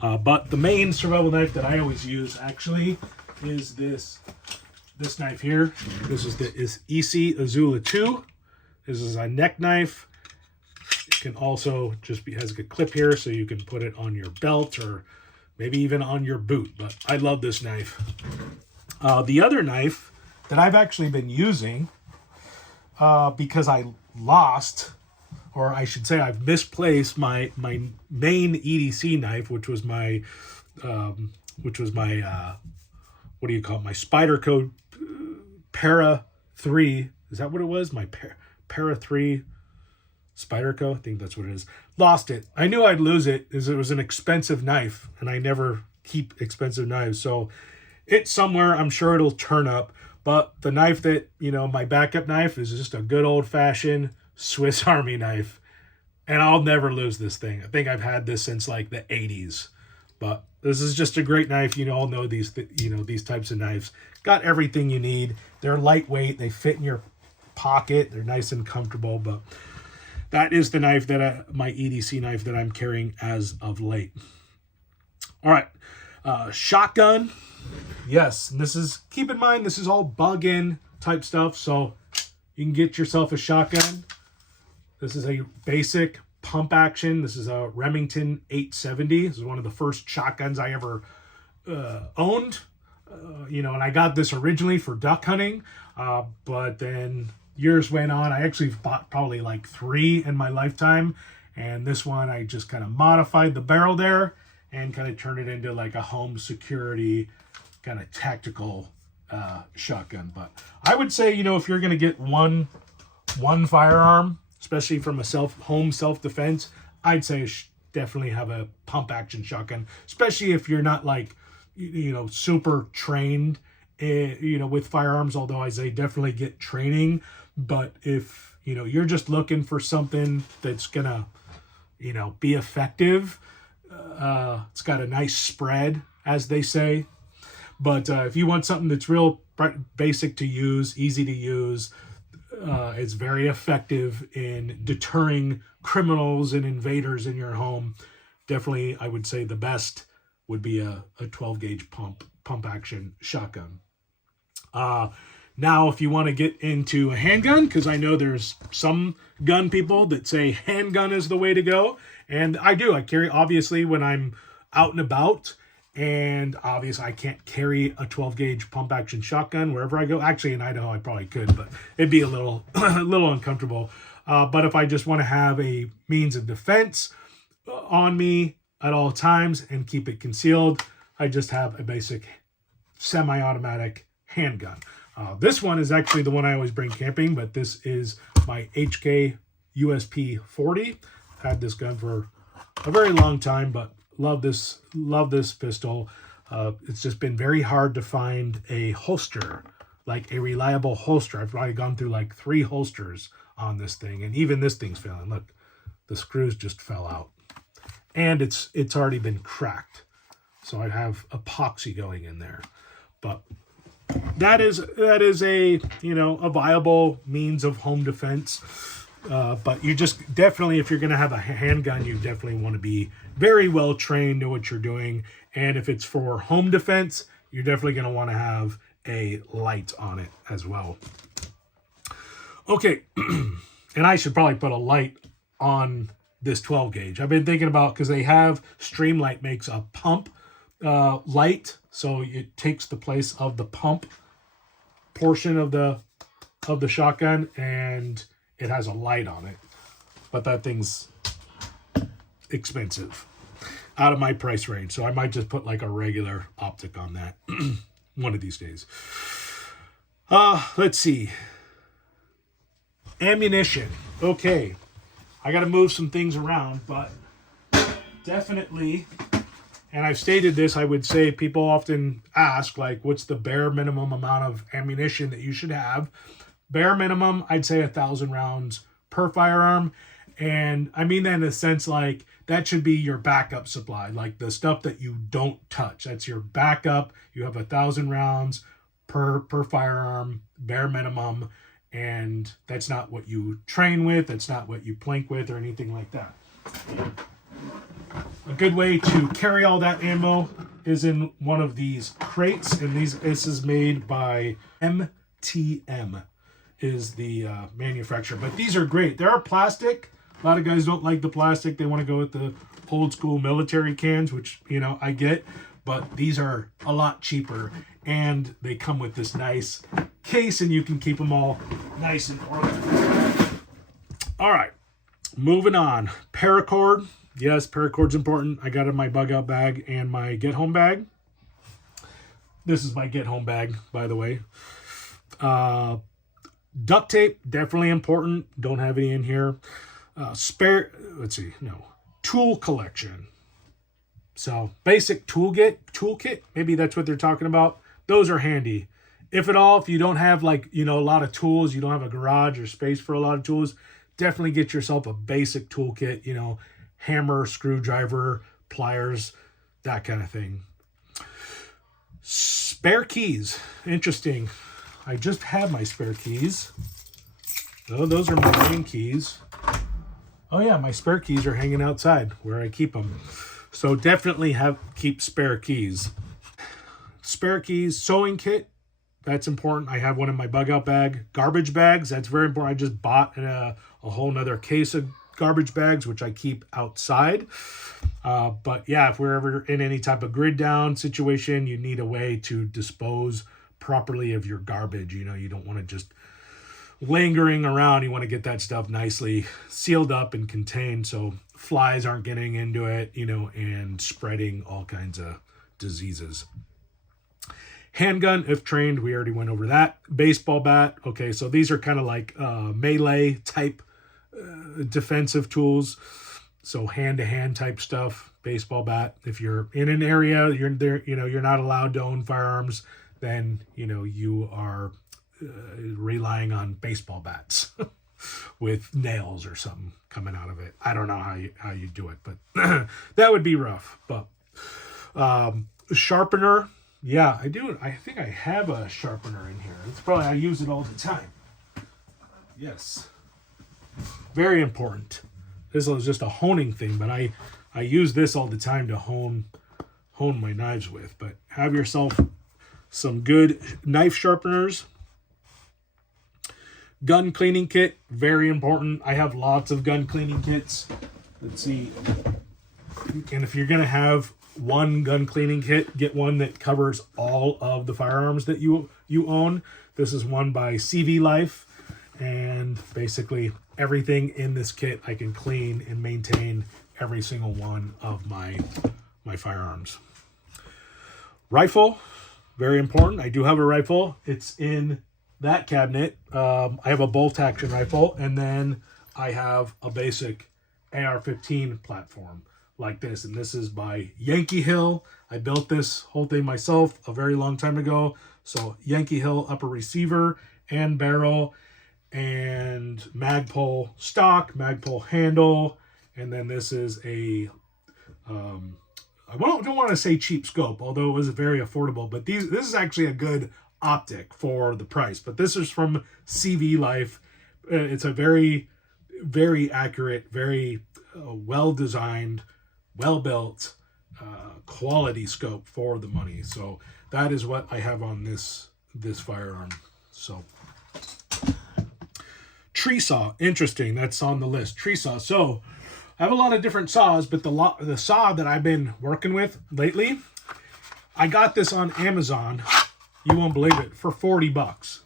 But the main survival knife that I always use actually is this this knife here. This is the EC Azula 2. This is a neck knife. It can also just be, has a clip here so you can put it on your belt or maybe even on your boot. But I love this knife. The other knife that I've actually been using because I lost, or I should say I've misplaced my main EDC knife, which was my what do you call it? My Spyderco Para 3. Is that what it was? My Para 3 Spyderco? I think that's what it is. Lost it. I knew I'd lose it as it was an expensive knife, and I never keep expensive knives. So it's somewhere. I'm sure it'll turn up. But the knife that, my backup knife is just a good old-fashioned Swiss Army knife. And I'll never lose this thing. I think I've had this since like the 80s. But this is just a great knife. You all know these types of knives. Got everything you need. They're lightweight. They fit in your pocket. They're nice and comfortable. But that is the knife that my EDC knife that I'm carrying as of late. All right. Shotgun. Yes. And this is, keep in mind, this is all bug-in type stuff. So you can get yourself a shotgun. This is a basic pump action. This is a Remington 870. This is one of the first shotguns I ever owned. And I got this originally for duck hunting. But then years went on. I actually bought probably like 3 in my lifetime. And this one, I just kind of modified the barrel there and kind of turned it into like a home security kind of tactical shotgun. But I would say, if you're going to get one firearm, especially from a home self-defense, I'd say definitely have a pump action shotgun, especially if you're not like, super trained, with firearms, although I say definitely get training. But if, you're just looking for something that's gonna, be effective, it's got a nice spread, as they say. But if you want something that's real basic to use, easy to use, it's very effective in deterring criminals and invaders in your home. Definitely, I would say the best would be a 12-gauge pump action shotgun. Now, if you want to get into a handgun, because I know there's some gun people that say handgun is the way to go, and I do. I carry, obviously, when I'm out and about. And obviously, I can't carry a 12-gauge pump-action shotgun wherever I go. Actually, in Idaho, I probably could, but it'd be a little uncomfortable. But if I just want to have a means of defense on me at all times and keep it concealed, I just have a basic semi-automatic handgun. This one is actually the one I always bring camping, but this is my HK USP 40. I've had this gun for a very long time, but love this pistol. It's just been very hard to find a holster, like a reliable holster. I've probably gone through like 3 holsters on this thing, and even this thing's failing. Look, the screws just fell out, and it's already been cracked. So I have epoxy going in there, but that is a a viable means of home defense. But you just definitely, if you're going to have a handgun, you definitely want to be very well trained, know what you're doing. And if it's for home defense, you're definitely going to want to have a light on it as well. Okay, and I should probably put a light on this 12 gauge. I've been thinking about, because they have, Streamlight makes a pump light, so it takes the place of the pump portion of the shotgun, and it has a light on it. But that thing's expensive, out of my price range, so I might just put like a regular optic on that one of these days. Let's see. Ammunition. Okay, I got to move some things around, but definitely, and I've stated this, I would say people often ask, like, what's the bare minimum amount of ammunition that you should have? Bare minimum, I'd say 1,000 rounds per firearm. And I mean that in a sense, like, that should be your backup supply, like the stuff that you don't touch. That's your backup. You have 1,000 rounds per firearm, bare minimum. And that's not what you train with. That's not what you plank with or anything like that. A good way to carry all that ammo is in one of these crates, and this is made by MTM is the manufacturer. But these are great. They are plastic. A lot of guys don't like the plastic. They want to go with the old school military cans, which, you know, I get. But these are a lot cheaper, and they come with this nice case, and you can keep them all nice and organized. All right, moving on. Paracord. Yes, paracord's important. I got it in my bug out bag and my get home bag. This is my get home bag, by the way. Duct tape, definitely important. Don't have any in here. Tool collection. So basic toolkit, maybe that's what they're talking about. Those are handy. If at all, if you don't have like, you know, a lot of tools, you don't have a garage or space for a lot of tools, definitely get yourself a basic toolkit, you know, hammer, screwdriver, pliers, that kind of thing. Spare keys. Interesting. I just had my spare keys. Oh, those are my main keys. Oh yeah, my spare keys are hanging outside where I keep them. So definitely keep spare keys. Spare keys, sewing kit. That's important. I have one in my bug out bag. Garbage bags. That's very important. I just bought a whole nother case of garbage bags, which I keep outside. But yeah, if we're ever in any type of grid down situation, you need a way to dispose properly of your garbage. You know, you don't want to just lingering around. You want to get that stuff nicely sealed up and contained so flies aren't getting into it, you know, and spreading all kinds of diseases. Handgun, if trained, we already went over that. Baseball bat. Okay, so these are kind of like melee type defensive tools. So hand-to-hand type stuff. Baseball bat. If you're in an area, you're there, you know, you're not allowed to own firearms, then, you know, you are relying on baseball bats with nails or something coming out of it. I don't know how you do it, but that would be rough. But sharpener. Yeah, I do. I think I have a sharpener in here. It's probably, I use it all the time. Yes. Very important. This is just a honing thing, but I use this all the time to hone my knives with. But have yourself some good knife sharpeners. Gun cleaning kit, very important. I have lots of gun cleaning kits. Let's see. And if you're going to have one gun cleaning kit, get one that covers all of the firearms that you own. This is one by CV Life, and basically everything in this kit I can clean and maintain every single one of my firearms. Rifle, very important. I do have a rifle. It's in that cabinet. I have a bolt action rifle, and then I have a basic AR-15 platform like this, and this is by Yankee Hill. I built this whole thing myself a very long time ago. So Yankee Hill upper receiver and barrel and Magpul stock, Magpul handle, and then this is a I don't want to say cheap scope, although it was very affordable, but this is actually a good optic for the price. But this is from CV Life. It's a very, very accurate, very well designed, well built, quality scope for the money. So that is what I have on this firearm. So tree saw, interesting. That's on the list. Tree saw. So I have a lot of different saws, but the saw that I've been working with lately, I got this on Amazon. You won't believe it, for $40.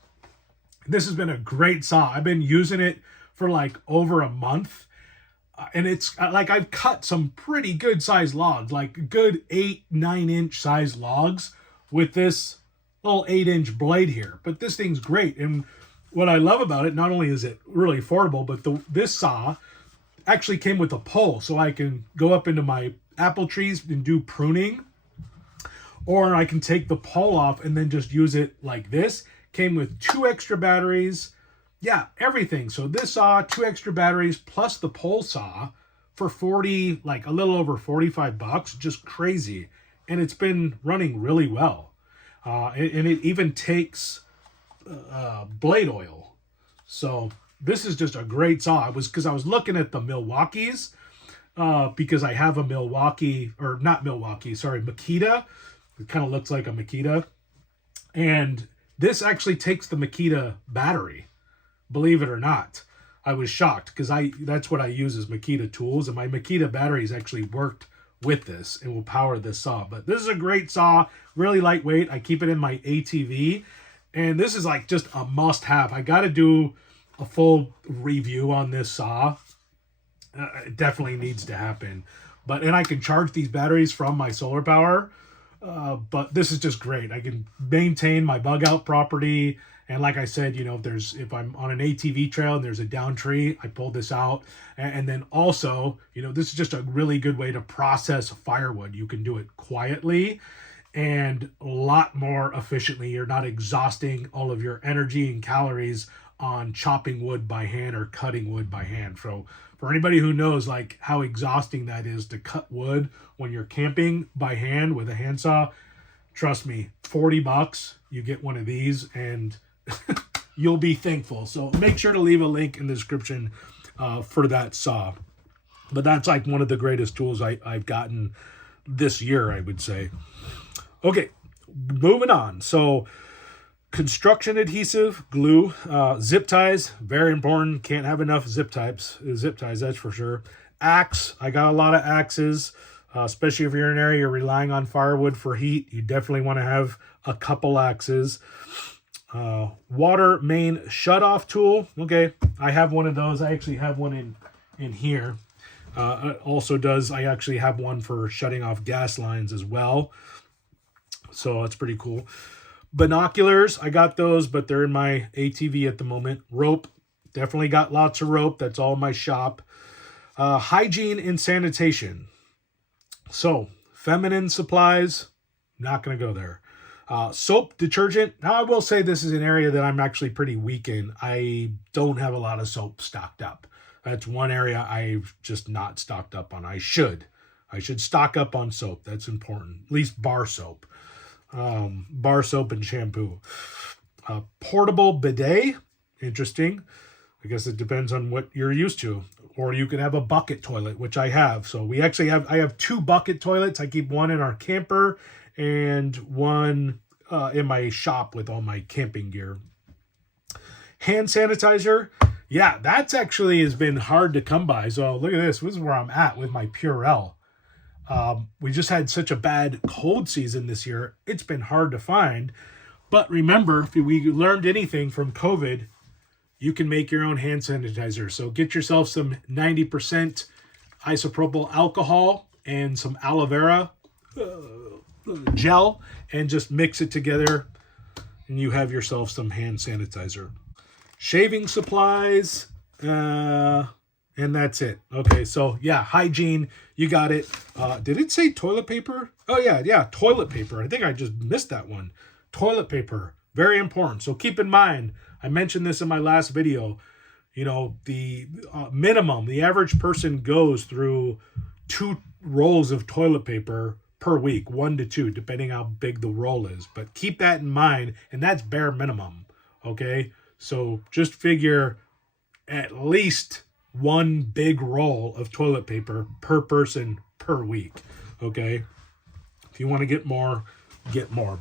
This has been a great saw. I've been using it for like over a month. And it's like I've cut some pretty good sized logs, like good 8-9 inch size logs with this little 8-inch blade here. But this thing's great. And what I love about it, not only is it really affordable, but this saw actually came with a pole, so I can go up into my apple trees and do pruning. Or I can take the pole off and then just use it like this. Came with 2 extra batteries. Yeah, everything. So this saw, 2 extra batteries, plus the pole saw for like a little over $45. Just crazy. And it's been running really well. And it even takes blade oil. So this is just a great saw. Because I was looking at the Milwaukees. because I have a Makita. It kind of looks like a Makita. And this actually takes the Makita battery, believe it or not. I was shocked because that's what I use as Makita tools, and my Makita batteries actually worked with this and will power this saw. But this is a great saw, really lightweight. I keep it in my ATV, and this is like just a must-have. I got to do a full review on this saw. It definitely needs to happen. And I can charge these batteries from my solar power. But this is just great. I can maintain my bug out property. And like I said, if I'm on an ATV trail and there's a down tree, I pull this out. And then also, this is just a really good way to process firewood. You can do it quietly and a lot more efficiently. You're not exhausting all of your energy and calories on chopping wood by hand or cutting wood by hand. So for anybody who knows like how exhausting that is to cut wood when you're camping by hand with a handsaw, trust me, $40, you get one of these and you'll be thankful. So make sure to leave a link in the description for that saw. But that's like one of the greatest tools I've gotten this year, I would say. Okay, moving on. So construction adhesive, glue, zip ties, very important. Can't have enough zip ties, that's for sure. Axe, I got a lot of axes, especially if you're in an area you're relying on firewood for heat. You definitely want to have a couple axes. Water main shutoff tool. Okay, I have one of those. I actually have one in here. I actually have one for shutting off gas lines as well. So that's pretty cool. Binoculars, I got those, but they're in my ATV at the moment. Rope, definitely got lots of rope. That's all in my shop. Hygiene and sanitation. So, feminine supplies, not going to go there. Soap, detergent. Now, I will say this is an area that I'm actually pretty weak in. I don't have a lot of soap stocked up. That's one area I've just not stocked up on. I should stock up on soap. That's important. At least bar soap. Bar soap and shampoo. Portable bidet. Interesting. I guess it depends on what you're used to. Or you can have a bucket toilet, which I have. So I have 2 bucket toilets. I keep one in our camper and one in my shop with all my camping gear. Hand sanitizer. Yeah, that's actually has been hard to come by. So look at this. This is where I'm at with my Purell. We just had such a bad cold season this year. It's been hard to find. But remember, if we learned anything from COVID, you can make your own hand sanitizer. So get yourself some 90% isopropyl alcohol and some aloe vera gel and just mix it together and you have yourself some hand sanitizer. Shaving supplies, and that's it. Okay, so yeah, hygiene, you got it. Did it say toilet paper? Oh yeah, toilet paper. I think I just missed that one. Toilet paper, very important. So keep in mind, I mentioned this in my last video, the minimum, the average person goes through 2 rolls of toilet paper per week, 1 to 2, depending how big the roll is. But keep that in mind, and that's bare minimum, okay? So just figure at least 1 big roll of toilet paper per person per week, okay? If you want to get more,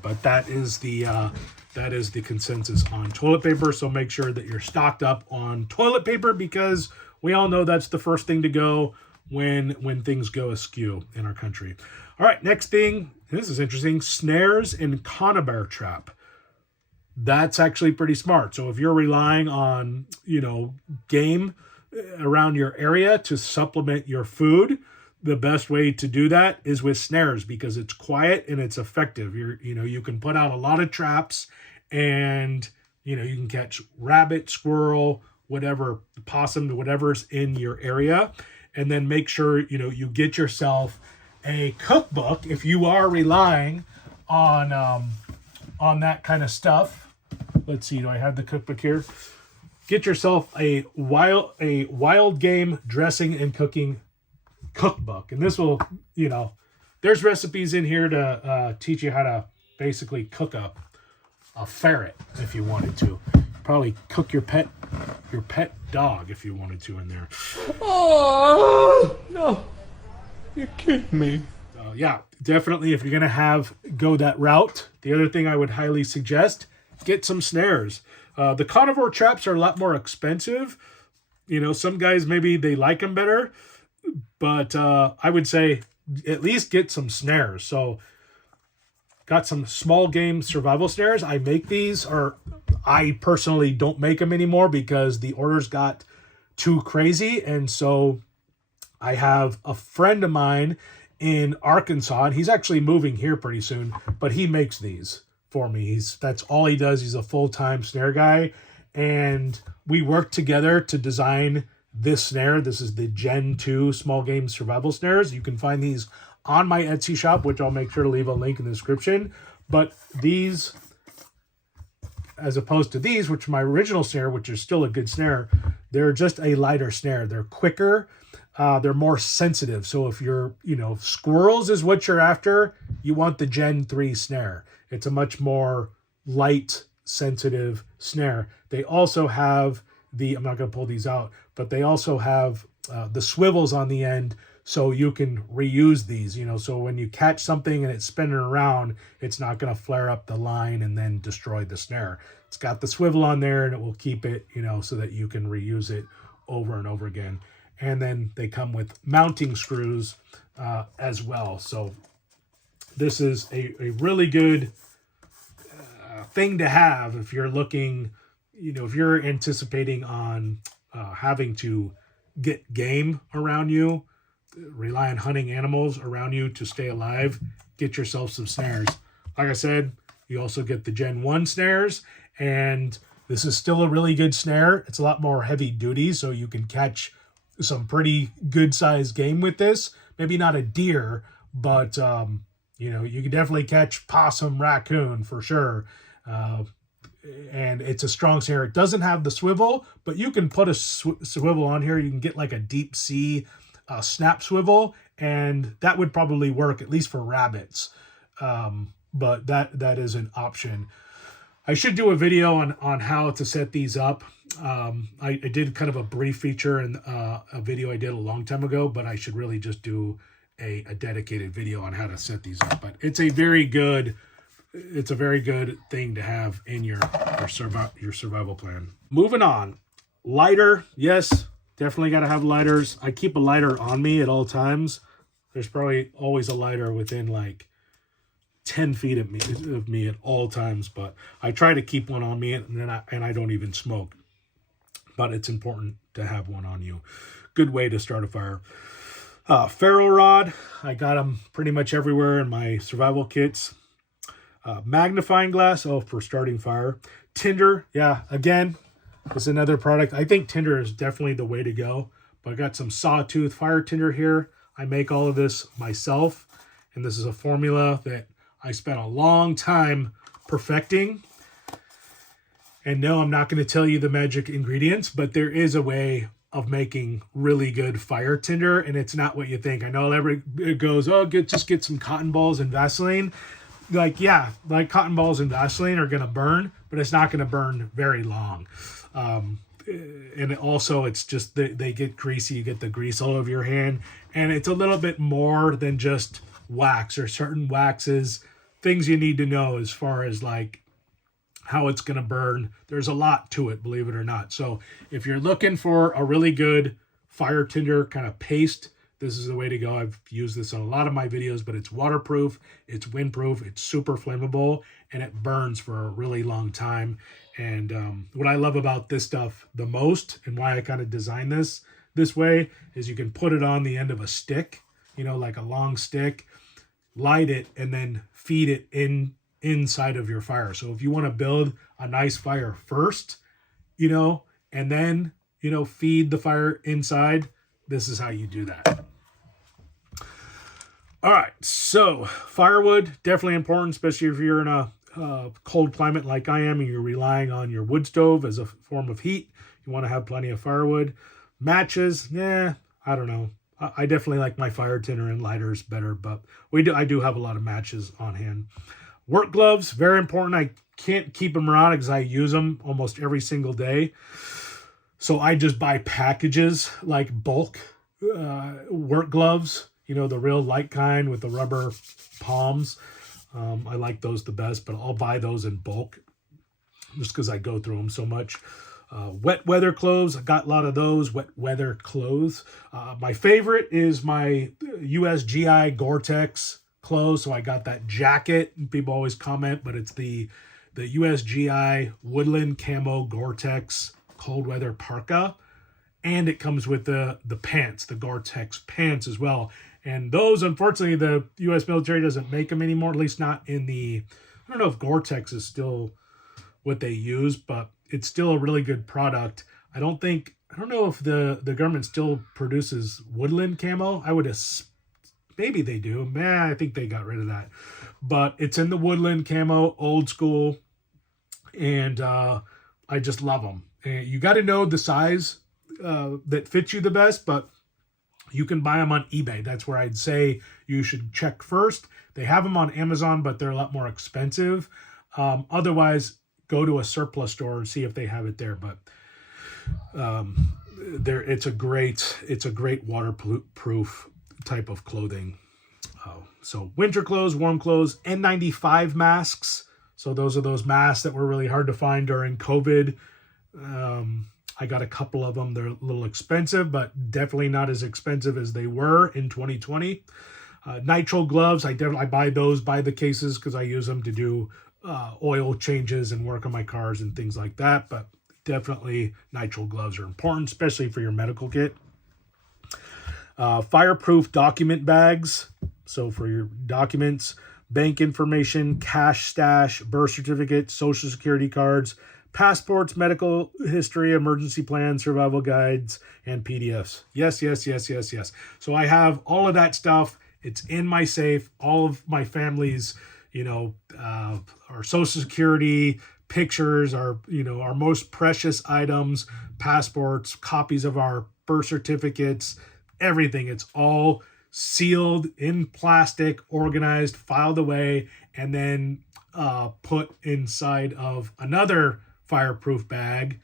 but that is the consensus on toilet paper. So make sure that you're stocked up on toilet paper because we all know that's the first thing to go when things go askew in our country. All right, next thing, this is interesting, snares and conibear trap. That's actually pretty smart. So if you're relying on, game around your area to supplement your food, the best way to do that is with snares because it's quiet and it's effective. You can put out a lot of traps and, you can catch rabbit, squirrel, whatever, possum, whatever's in your area. And then make sure, you get yourself a cookbook if you are relying on that kind of stuff. Let's see, do I have the cookbook here? Get yourself a wild game dressing and cooking cookbook. And this will, there's recipes in here to teach you how to basically cook a ferret if you wanted to. Probably cook your pet dog if you wanted to in there. Oh, no. You're kidding me. Yeah, definitely if you're going to go that route, the other thing I would highly suggest, get some snares. The carnivore traps are a lot more expensive. You know, some guys maybe they like them better, but I would say at least get some snares. So got some small game survival snares. I make these, or I personally don't make them anymore because the orders got too crazy. And so I have a friend of mine in Arkansas, and he's actually moving here pretty soon, but he makes these for me. That's all he does. He's a full-time snare guy, and we worked together to design this snare. This is the Gen 2 small game survival snares. You can find these on my Etsy shop, which I'll make sure to leave a link in the description. But these, as opposed to these, which are my original snare, which is still a good snare, they're just a lighter snare. They're quicker. They're more sensitive. So if you're, squirrels is what you're after, you want the Gen 3 snare. It's a much more light, sensitive snare. They also have I'm not going to pull these out, but they also have the swivels on the end, so you can reuse these, so when you catch something and it's spinning around, it's not going to flare up the line and then destroy the snare. It's got the swivel on there, and it will keep it, so that you can reuse it over and over again. And then they come with mounting screws as well. So this is a really good thing to have if you're looking, if you're anticipating on having to get game around you, rely on hunting animals around you to stay alive, get yourself some snares. Like I said, you also get the Gen 1 snares, and this is still a really good snare. It's a lot more heavy duty, so you can catch some pretty good sized game with this. Maybe not a deer, but you can definitely catch possum, raccoon for sure. And it's a strong snare. It doesn't have the swivel, but you can put a swivel on here. You can get like a deep sea snap swivel, and that would probably work at least for rabbits. But that is an option. I should do a video on how to set these up. I did kind of a brief feature in a video I did a long time ago, but I should really just do a dedicated video on how to set these up. But it's a very good thing to have in your survival plan. Moving on, lighter. Yes, definitely got to have lighters. I keep a lighter on me at all times. There's probably always a lighter within like 10 feet of me at all times, but I try to keep one on me, and I don't even smoke. But it's important to have one on you. Good way to start a fire. Ferro rod, I got them pretty much everywhere in my survival kits. Magnifying glass, for starting fire. Tinder, yeah, again, is another product. I think tinder is definitely the way to go. But I got some sawtooth fire tinder here. I make all of this myself, and this is a formula that I spent a long time perfecting. And no, I'm not going to tell you the magic ingredients, but there is a way of making really good fire tinder, and it's not what you think. I know it goes, just get some cotton balls and Vaseline. Like cotton balls and Vaseline are going to burn, but it's not going to burn very long. And also it's just, they get greasy. You get the grease all over your hand, and it's a little bit more than just wax. Or certain waxes, things you need to know as far as like how it's going to burn. There's a lot to it, believe it or not. So if you're looking for a really good fire tinder kind of paste, this is the way to go. I've used this on a lot of my videos, but it's waterproof, it's windproof, it's super flammable, and it burns for a really long time. And what I love about this stuff the most, and why I kind of designed this way, is you can put it on the end of a stick, like a long stick, light it, and then feed it inside of your fire. So if you want to build a nice fire first, and then, feed the fire inside, this is how you do that. All right, so firewood, definitely important, especially if you're in a cold climate like I am and you're relying on your wood stove as a form of heat. You want to have plenty of firewood. Matches, I don't know. I definitely like my fire tinder and lighters better, but I do have a lot of matches on hand. Work gloves, very important. I can't keep them around because I use them almost every single day. So I just buy packages, like bulk work gloves, the real light kind with the rubber palms. I like those the best, but I'll buy those in bulk just because I go through them so much. Wet weather clothes, I got a lot of those wet weather clothes. My favorite is my USGI Gore-Tex clothes. So I got that jacket. People always comment, but it's the USGI Woodland Camo Gore-Tex cold weather parka. And it comes with the pants, the Gore-Tex pants as well. And those, unfortunately, the U.S. military doesn't make them anymore, at least not in the... I don't know if Gore-Tex is still what they use, but it's still a really good product. I don't know if the government still produces Woodland camo. Maybe they do. I think they got rid of that. But it's in the Woodland camo, old school, and I just love them. And you got to know the size that fits you the best, but you can buy them on eBay. That's where I'd say you should check first. They have them on Amazon, but they're a lot more expensive. Otherwise, go to a surplus store and see if they have it there. But it's a great waterproof type of clothing. So winter clothes, warm clothes, N95 masks. So those are those masks that were really hard to find during COVID. I got a couple of them. They're a little expensive, but definitely not as expensive as they were in 2020. Nitrile gloves, I buy those by the cases because I use them to do oil changes and work on my cars and things like that. But definitely nitrile gloves are important, especially for your medical kit. Fireproof document bags. So for your documents, bank information, cash stash, birth certificate, social security cards, passports, medical history, emergency plans, survival guides, and PDFs. Yes. So I have all of that stuff. It's in my safe. All of my family's, our social security, pictures, our most precious items, passports, copies of our birth certificates, everything. It's all sealed in plastic, organized, filed away, and then put inside of another fireproof bag,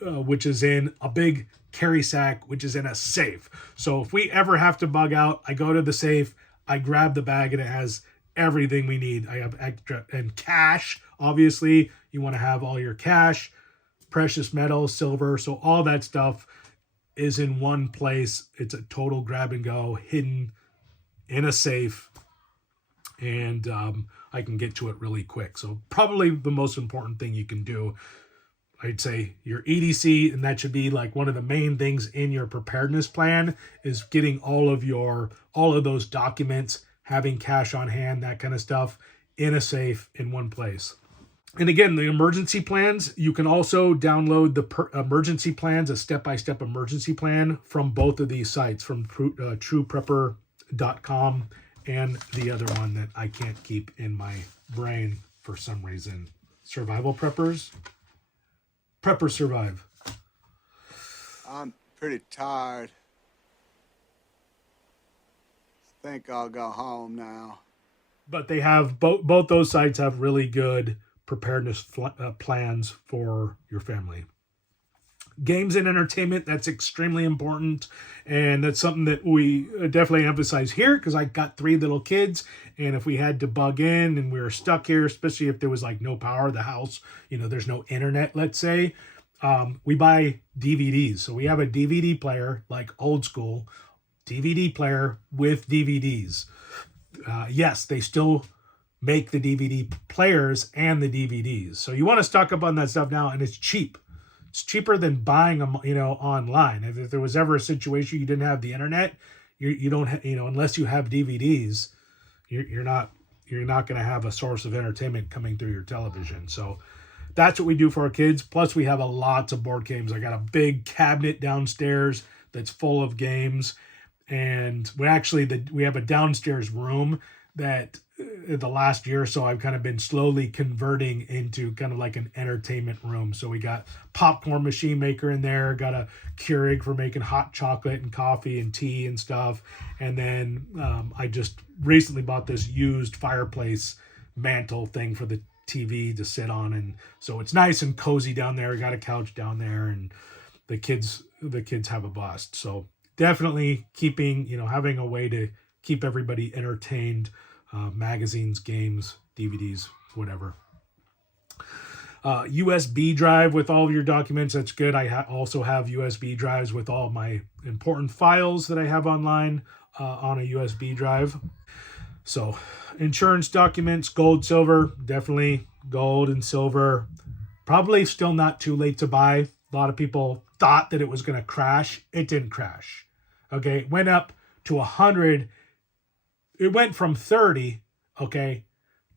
which is in a big carry sack, which is in a safe. So if we ever have to bug out, I go to the safe, I grab the bag, and it has everything we need. I have extra, and cash. Obviously, you want to have all your cash, precious metals, silver. So all that stuff is in one place. It's a total grab and go, hidden in a safe, and I can get to it really quick. So probably the most important thing you can do, I'd say, your EDC, and that should be like one of the main things in your preparedness plan, is getting all of those documents, having cash on hand, that kind of stuff, in a safe in one place. And again, the emergency plans, you can also download the emergency plans, a step-by-step emergency plan from both of these sites, from trueprepper.com and the other one that I can't keep in my brain for some reason. Survival Preppers? Prepper Survive. I'm pretty tired. Think I'll go home now. But they have, both those sites have really good preparedness plans for your family. Games and entertainment, that's extremely important, and that's something that we definitely emphasize here, because I got 3 little kids, and if we had to bug in and we were stuck here, especially if there was like no power, the house, there's no internet, let's say, we buy DVDs. So we have a DVD player, like old school DVD player with DVDs. Yes, they still make the DVD players and the DVDs. So you want to stock up on that stuff now, and it's cheap. It's cheaper than buying them, online. If there was ever a situation you didn't have the internet, you don't, unless you have DVDs, you're not going to have a source of entertainment coming through your television. So that's what we do for our kids. Plus, we have lots of board games. I got a big cabinet downstairs that's full of games, and we have a downstairs room that the last year or so I've kind of been slowly converting into kind of like an entertainment room. So we got popcorn machine maker in there, got a Keurig for making hot chocolate and coffee and tea and stuff. And then I just recently bought this used fireplace mantle thing for the TV to sit on, and so it's nice and cozy down there. We got a couch down there, and the kids have a blast. So definitely keeping, having a way to keep everybody entertained. Magazines, games, DVDs, whatever. USB drive with all of your documents. That's good. I also have USB drives with all my important files that I have online on a USB drive. So insurance documents, gold, silver, definitely gold and silver. Probably still not too late to buy. A lot of people thought that it was going to crash. It didn't crash. Okay. It went up to 100. It went from 30, okay,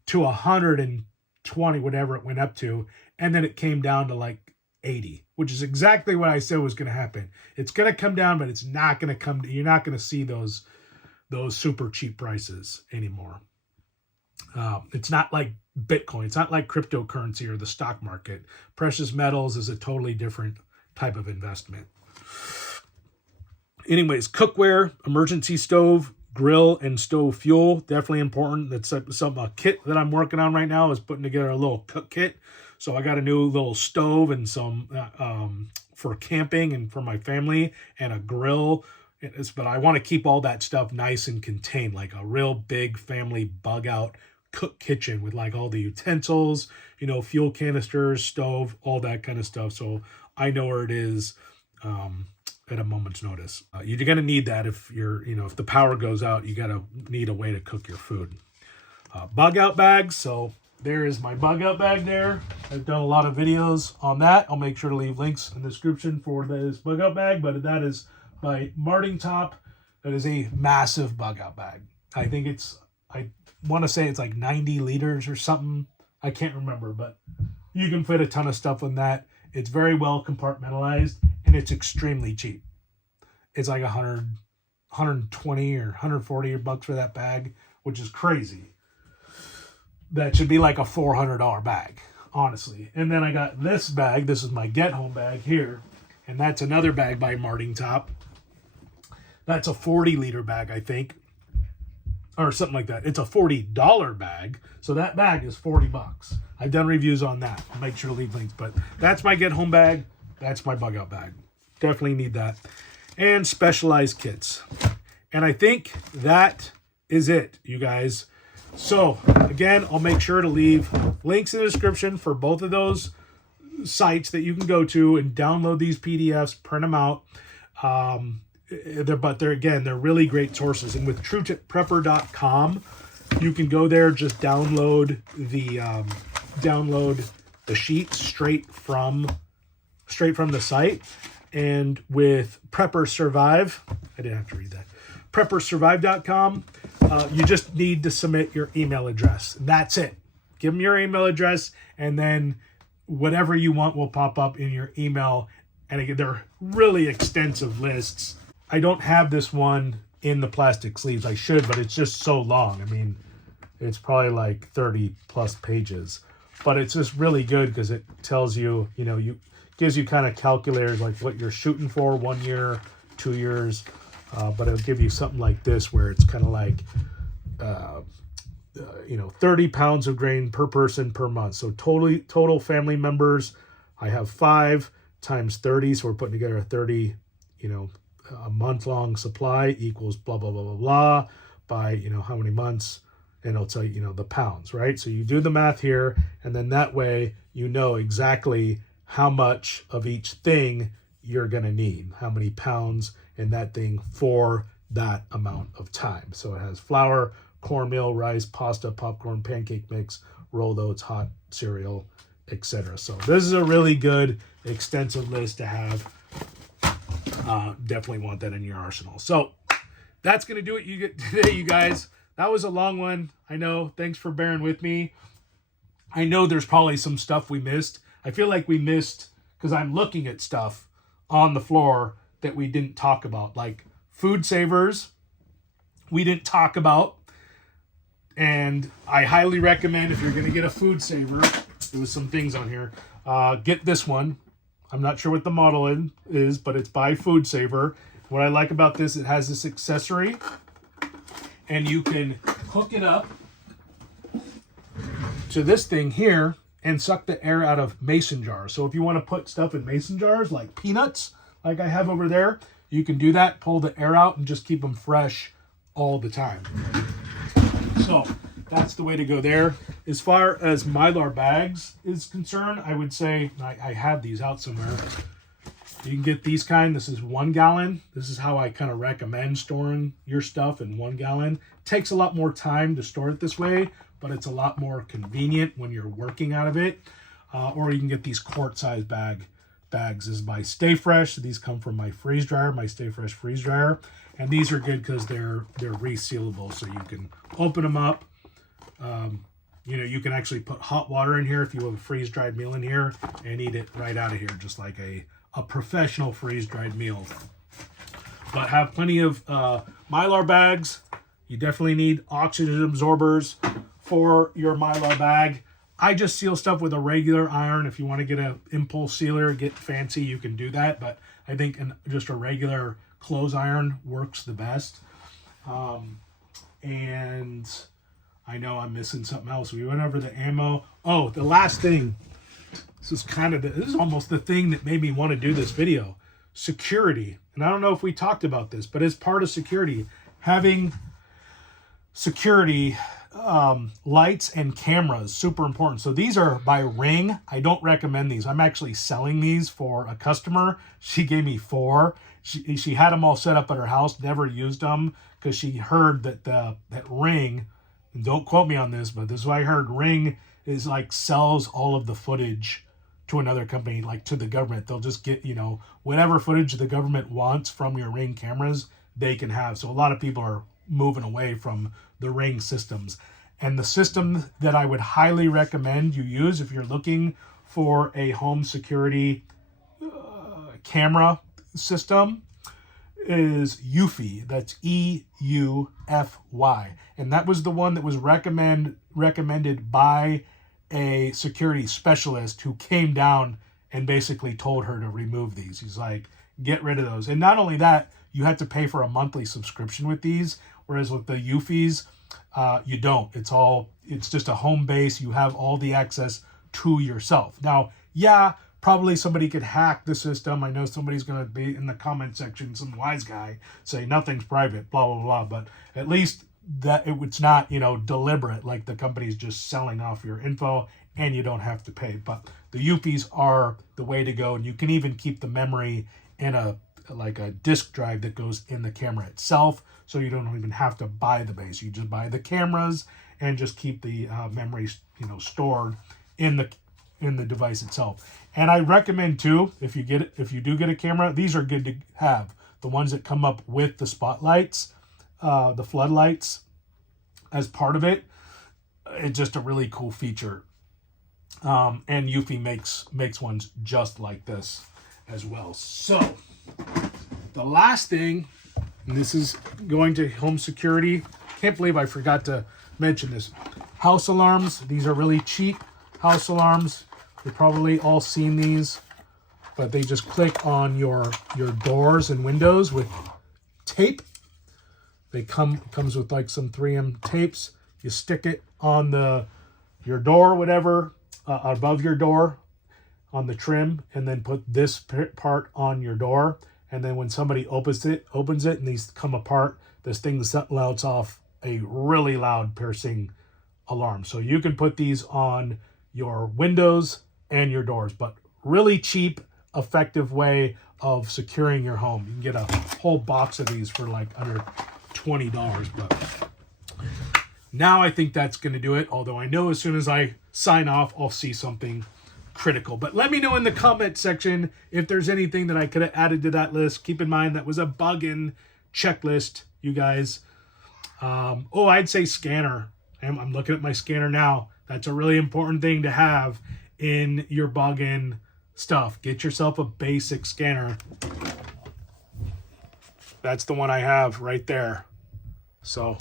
to 120, whatever it went up to. And then it came down to like 80, which is exactly what I said was going to happen. It's going to come down, but it's not going to come. You're not going to see those super cheap prices anymore. It's not like Bitcoin. It's not like cryptocurrency or the stock market. Precious metals is a totally different type of investment. Anyways, cookware, emergency stove, grill, and stove fuel, definitely important. That's a kit that I'm working on right now, is putting together a little cook kit. So I got a new little stove and some for camping and for my family, and a grill. But I want to keep all that stuff nice and contained, like a real big family bug out cook kitchen with like all the utensils, fuel canisters, stove, all that kind of stuff. So I know where it is at a moment's notice. You're going to need that if if the power goes out, you got to need a way to cook your food. Bug out bags. So there is my bug out bag there. I've done a lot of videos on that. I'll make sure to leave links in the description for this bug out bag, but that is by Marting Top. That is a massive bug out bag. I want to say it's like 90 liters or something. I can't remember, but you can fit a ton of stuff in that. It's very well compartmentalized, and it's extremely cheap. It's like 120 or 140 bucks for that bag, which is crazy. That should be like a $400 bag, honestly. And then I got this bag. This is my get home bag here, and that's another bag by Marting Top. That's a 40-liter bag, I think, or something like that. It's a $40 bag, so that bag is 40 bucks. I've done reviews on that. I'll make sure to leave links, but that's my get home bag. That's my bug out bag. Definitely need that. And specialized kits. And I think that is it, you guys. So again, I'll make sure to leave links in the description for both of those sites that you can go to and download these PDFs, print them out. They're really great sources. And with TrueTipPrepper.com, you can go there, just download the sheets straight from the site. And with Prepper Survive, I didn't have to read that. PrepperSurvive.com, you just need to submit your email address. That's it. Give them your email address, and then whatever you want will pop up in your email. And again, they're really extensive lists. I don't have this one in the plastic sleeves. I should, but it's just so long. I mean, it's probably like 30 plus pages, but it's just really good because it tells you, gives you kind of calculators like what you're shooting for 1 year, 2 years. But it'll give you something like this where it's kind of like, 30 pounds of grain per person per month. So total family members, I have 5 times 30. So we're putting together a 30, a month-long supply equals blah, blah, blah, blah, blah by, how many months, and it'll tell you, the pounds, right? So you do the math here, and then that way you know exactly how much of each thing you're going to need, how many pounds in that thing for that amount of time. So it has flour, cornmeal, rice, pasta, popcorn, pancake mix, rolled oats, hot cereal, etc. So this is a really good extensive list to have. Definitely want that in your arsenal. So that's going to do it today, you guys. That was a long one. I know. Thanks for bearing with me. I know there's probably some stuff we missed. I feel like we missed because I'm looking at stuff on the floor that we didn't talk about, like food savers we didn't talk about. And I highly recommend, if you're going to get a food saver, there was some things on here, get this one. I'm not sure what the model is, but it's by Food Saver. What I like about this, it has this accessory, and you can hook it up to this thing here and suck the air out of mason jars. So if you want to put stuff in mason jars, like peanuts, like I have over there, you can do that, pull the air out, and just keep them fresh all the time. So that's the way to go there. As far as Mylar bags is concerned, I would say, I have these out somewhere. You can get these kind. This is 1 gallon. This is how I kind of recommend storing your stuff in 1 gallon. Takes a lot more time to store it this way, but it's a lot more convenient when you're working out of it. Or you can get these quart-size bags. This is by Stay Fresh. These come from my freeze dryer, my Stay Fresh freeze dryer. And these are good because they're resealable, so you can open them up. You can actually put hot water in here if you have a freeze-dried meal in here and eat it right out of here, just like a professional freeze-dried meal. But have plenty of Mylar bags. You definitely need oxygen absorbers for your Mylar bag. I just seal stuff with a regular iron. If you want to get an impulse sealer, get fancy, you can do that. But I think just a regular clothes iron works the best. And I know I'm missing something else. We went over the ammo. Oh, the last thing. This is almost the thing that made me want to do this video. Security. And I don't know if we talked about this, but as part of security, having security lights and cameras, super important. So these are by Ring. I don't recommend these. I'm actually selling these for a customer. She gave me 4. She had them all set up at her house, never used them because she heard that Ring, and don't quote me on this, but this is what I heard, Ring is like sells all of the footage to another company, like to the government. They'll just get, whatever footage the government wants from your Ring cameras, they can have. So a lot of people are moving away from the Ring systems. And the system that I would highly recommend you use if you're looking for a home security camera system is Eufy. That's EUFY. And that was the one that was recommended by a security specialist who came down and basically told her to remove these. He's like, get rid of those. And not only that, you have to pay for a monthly subscription with these, whereas with the Eufys, you don't. It's just a home base. You have all the access to yourself. Now, yeah, probably somebody could hack the system. I know somebody's going to be in the comment section, some wise guy, say nothing's private, blah, blah, blah. But at least that it's not, deliberate, like the company's just selling off your info and you don't have to pay. But the Eufys are the way to go. And you can even keep the memory in a disk drive that goes in the camera itself. So you don't even have to buy the base. You just buy the cameras and just keep the memories, stored in the device itself. And I recommend too, if you do get a camera, these are good to have. The ones that come up with the spotlights, the floodlights as part of it. It's just a really cool feature. And Eufy makes ones just like this as well. So the last thing, and this is going to home security. Can't believe I forgot to mention this. House alarms. These are really cheap house alarms. You've probably all seen these, but they just click on your doors and windows with tape. They comes with like some 3M tapes. You stick it on your door, whatever, above your door on the trim, and then put this part on your door. And then when somebody opens it and these come apart, this thing lets off a really loud piercing alarm. So you can put these on your windows and your doors, but really cheap, effective way of securing your home. You can get a whole box of these for like under $20. But now I think that's going to do it. Although I know as soon as I sign off, I'll see something critical. But let me know in the comment section if there's anything that I could have added to that list. Keep in mind that was a bug-in checklist, you guys. I'd say scanner. I'm looking at my scanner now. That's a really important thing to have in your bug-in stuff. Get yourself a basic scanner. That's the one I have right there. So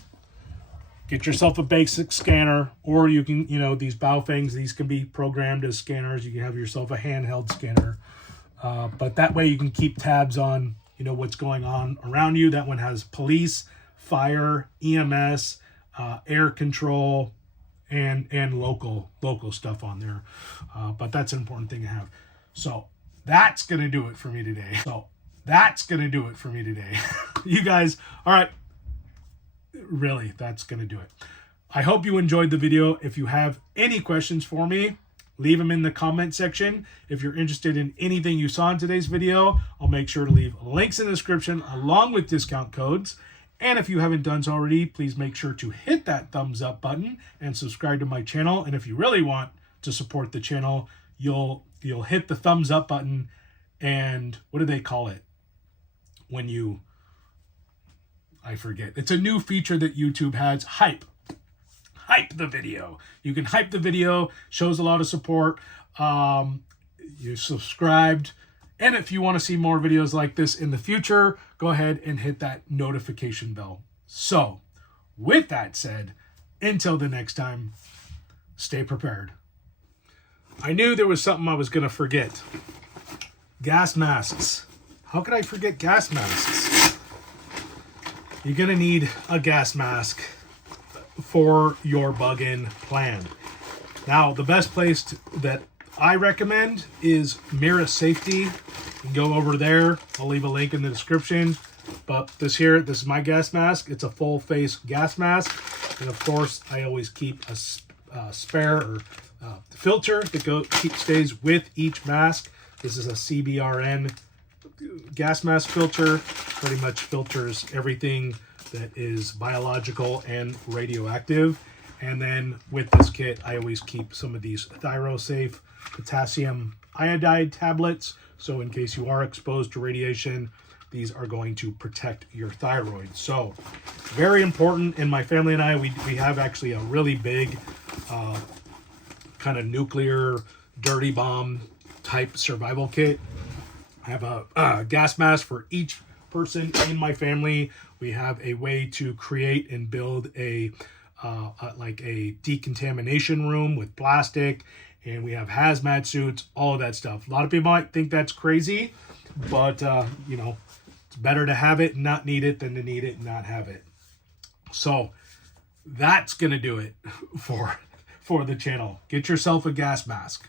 get yourself a basic scanner, or you can, these Baofangs, these can be programmed as scanners. You can have yourself a handheld scanner. But that way you can keep tabs on, what's going on around you. That one has police, fire, EMS, air control, and local stuff on there. But that's an important thing to have. So that's going to do it for me today. You guys, all right. really, that's going to do it. I hope you enjoyed the video. If you have any questions for me, leave them in the comment section. If you're interested in anything you saw in today's video, I'll make sure to leave links in the description along with discount codes. And if you haven't done so already, please make sure to hit that thumbs up button and subscribe to my channel. And if you really want to support the channel, you'll hit the thumbs up button and what do they call it? When you, I forget. It's a new feature that YouTube has, hype the video. You can hype the video, shows a lot of support. You subscribed. And if you want to see more videos like this in the future, go ahead and hit that notification bell. So, with that said, until the next time, stay prepared. I knew there was something I was going to forget. Gas masks. How could I forget gas masks? You're going to need a gas mask for your bug-in plan. Now, the best place that I recommend is Mira Safety. You can go over there. I'll leave a link in the description. But this is my gas mask. It's a full face gas mask. And of course, I always keep a spare or filter that stays with each mask. This is a CBRN gas mask filter. Pretty much filters everything that is biological and radioactive. And then with this kit, I always keep some of these ThyroSafe potassium iodide tablets. So in case you are exposed to radiation, these are going to protect your thyroid. So very important. And my family and I, we have actually a really big kind of nuclear dirty bomb type survival kit. I have a gas mask for each person in my family. We have a way to create and build like a decontamination room with plastic, and we have hazmat suits, all of that stuff. A lot of people might think that's crazy, but you know, it's better to have it and not need it than to need it and not have it. So that's gonna do it for the channel. Get yourself a gas mask.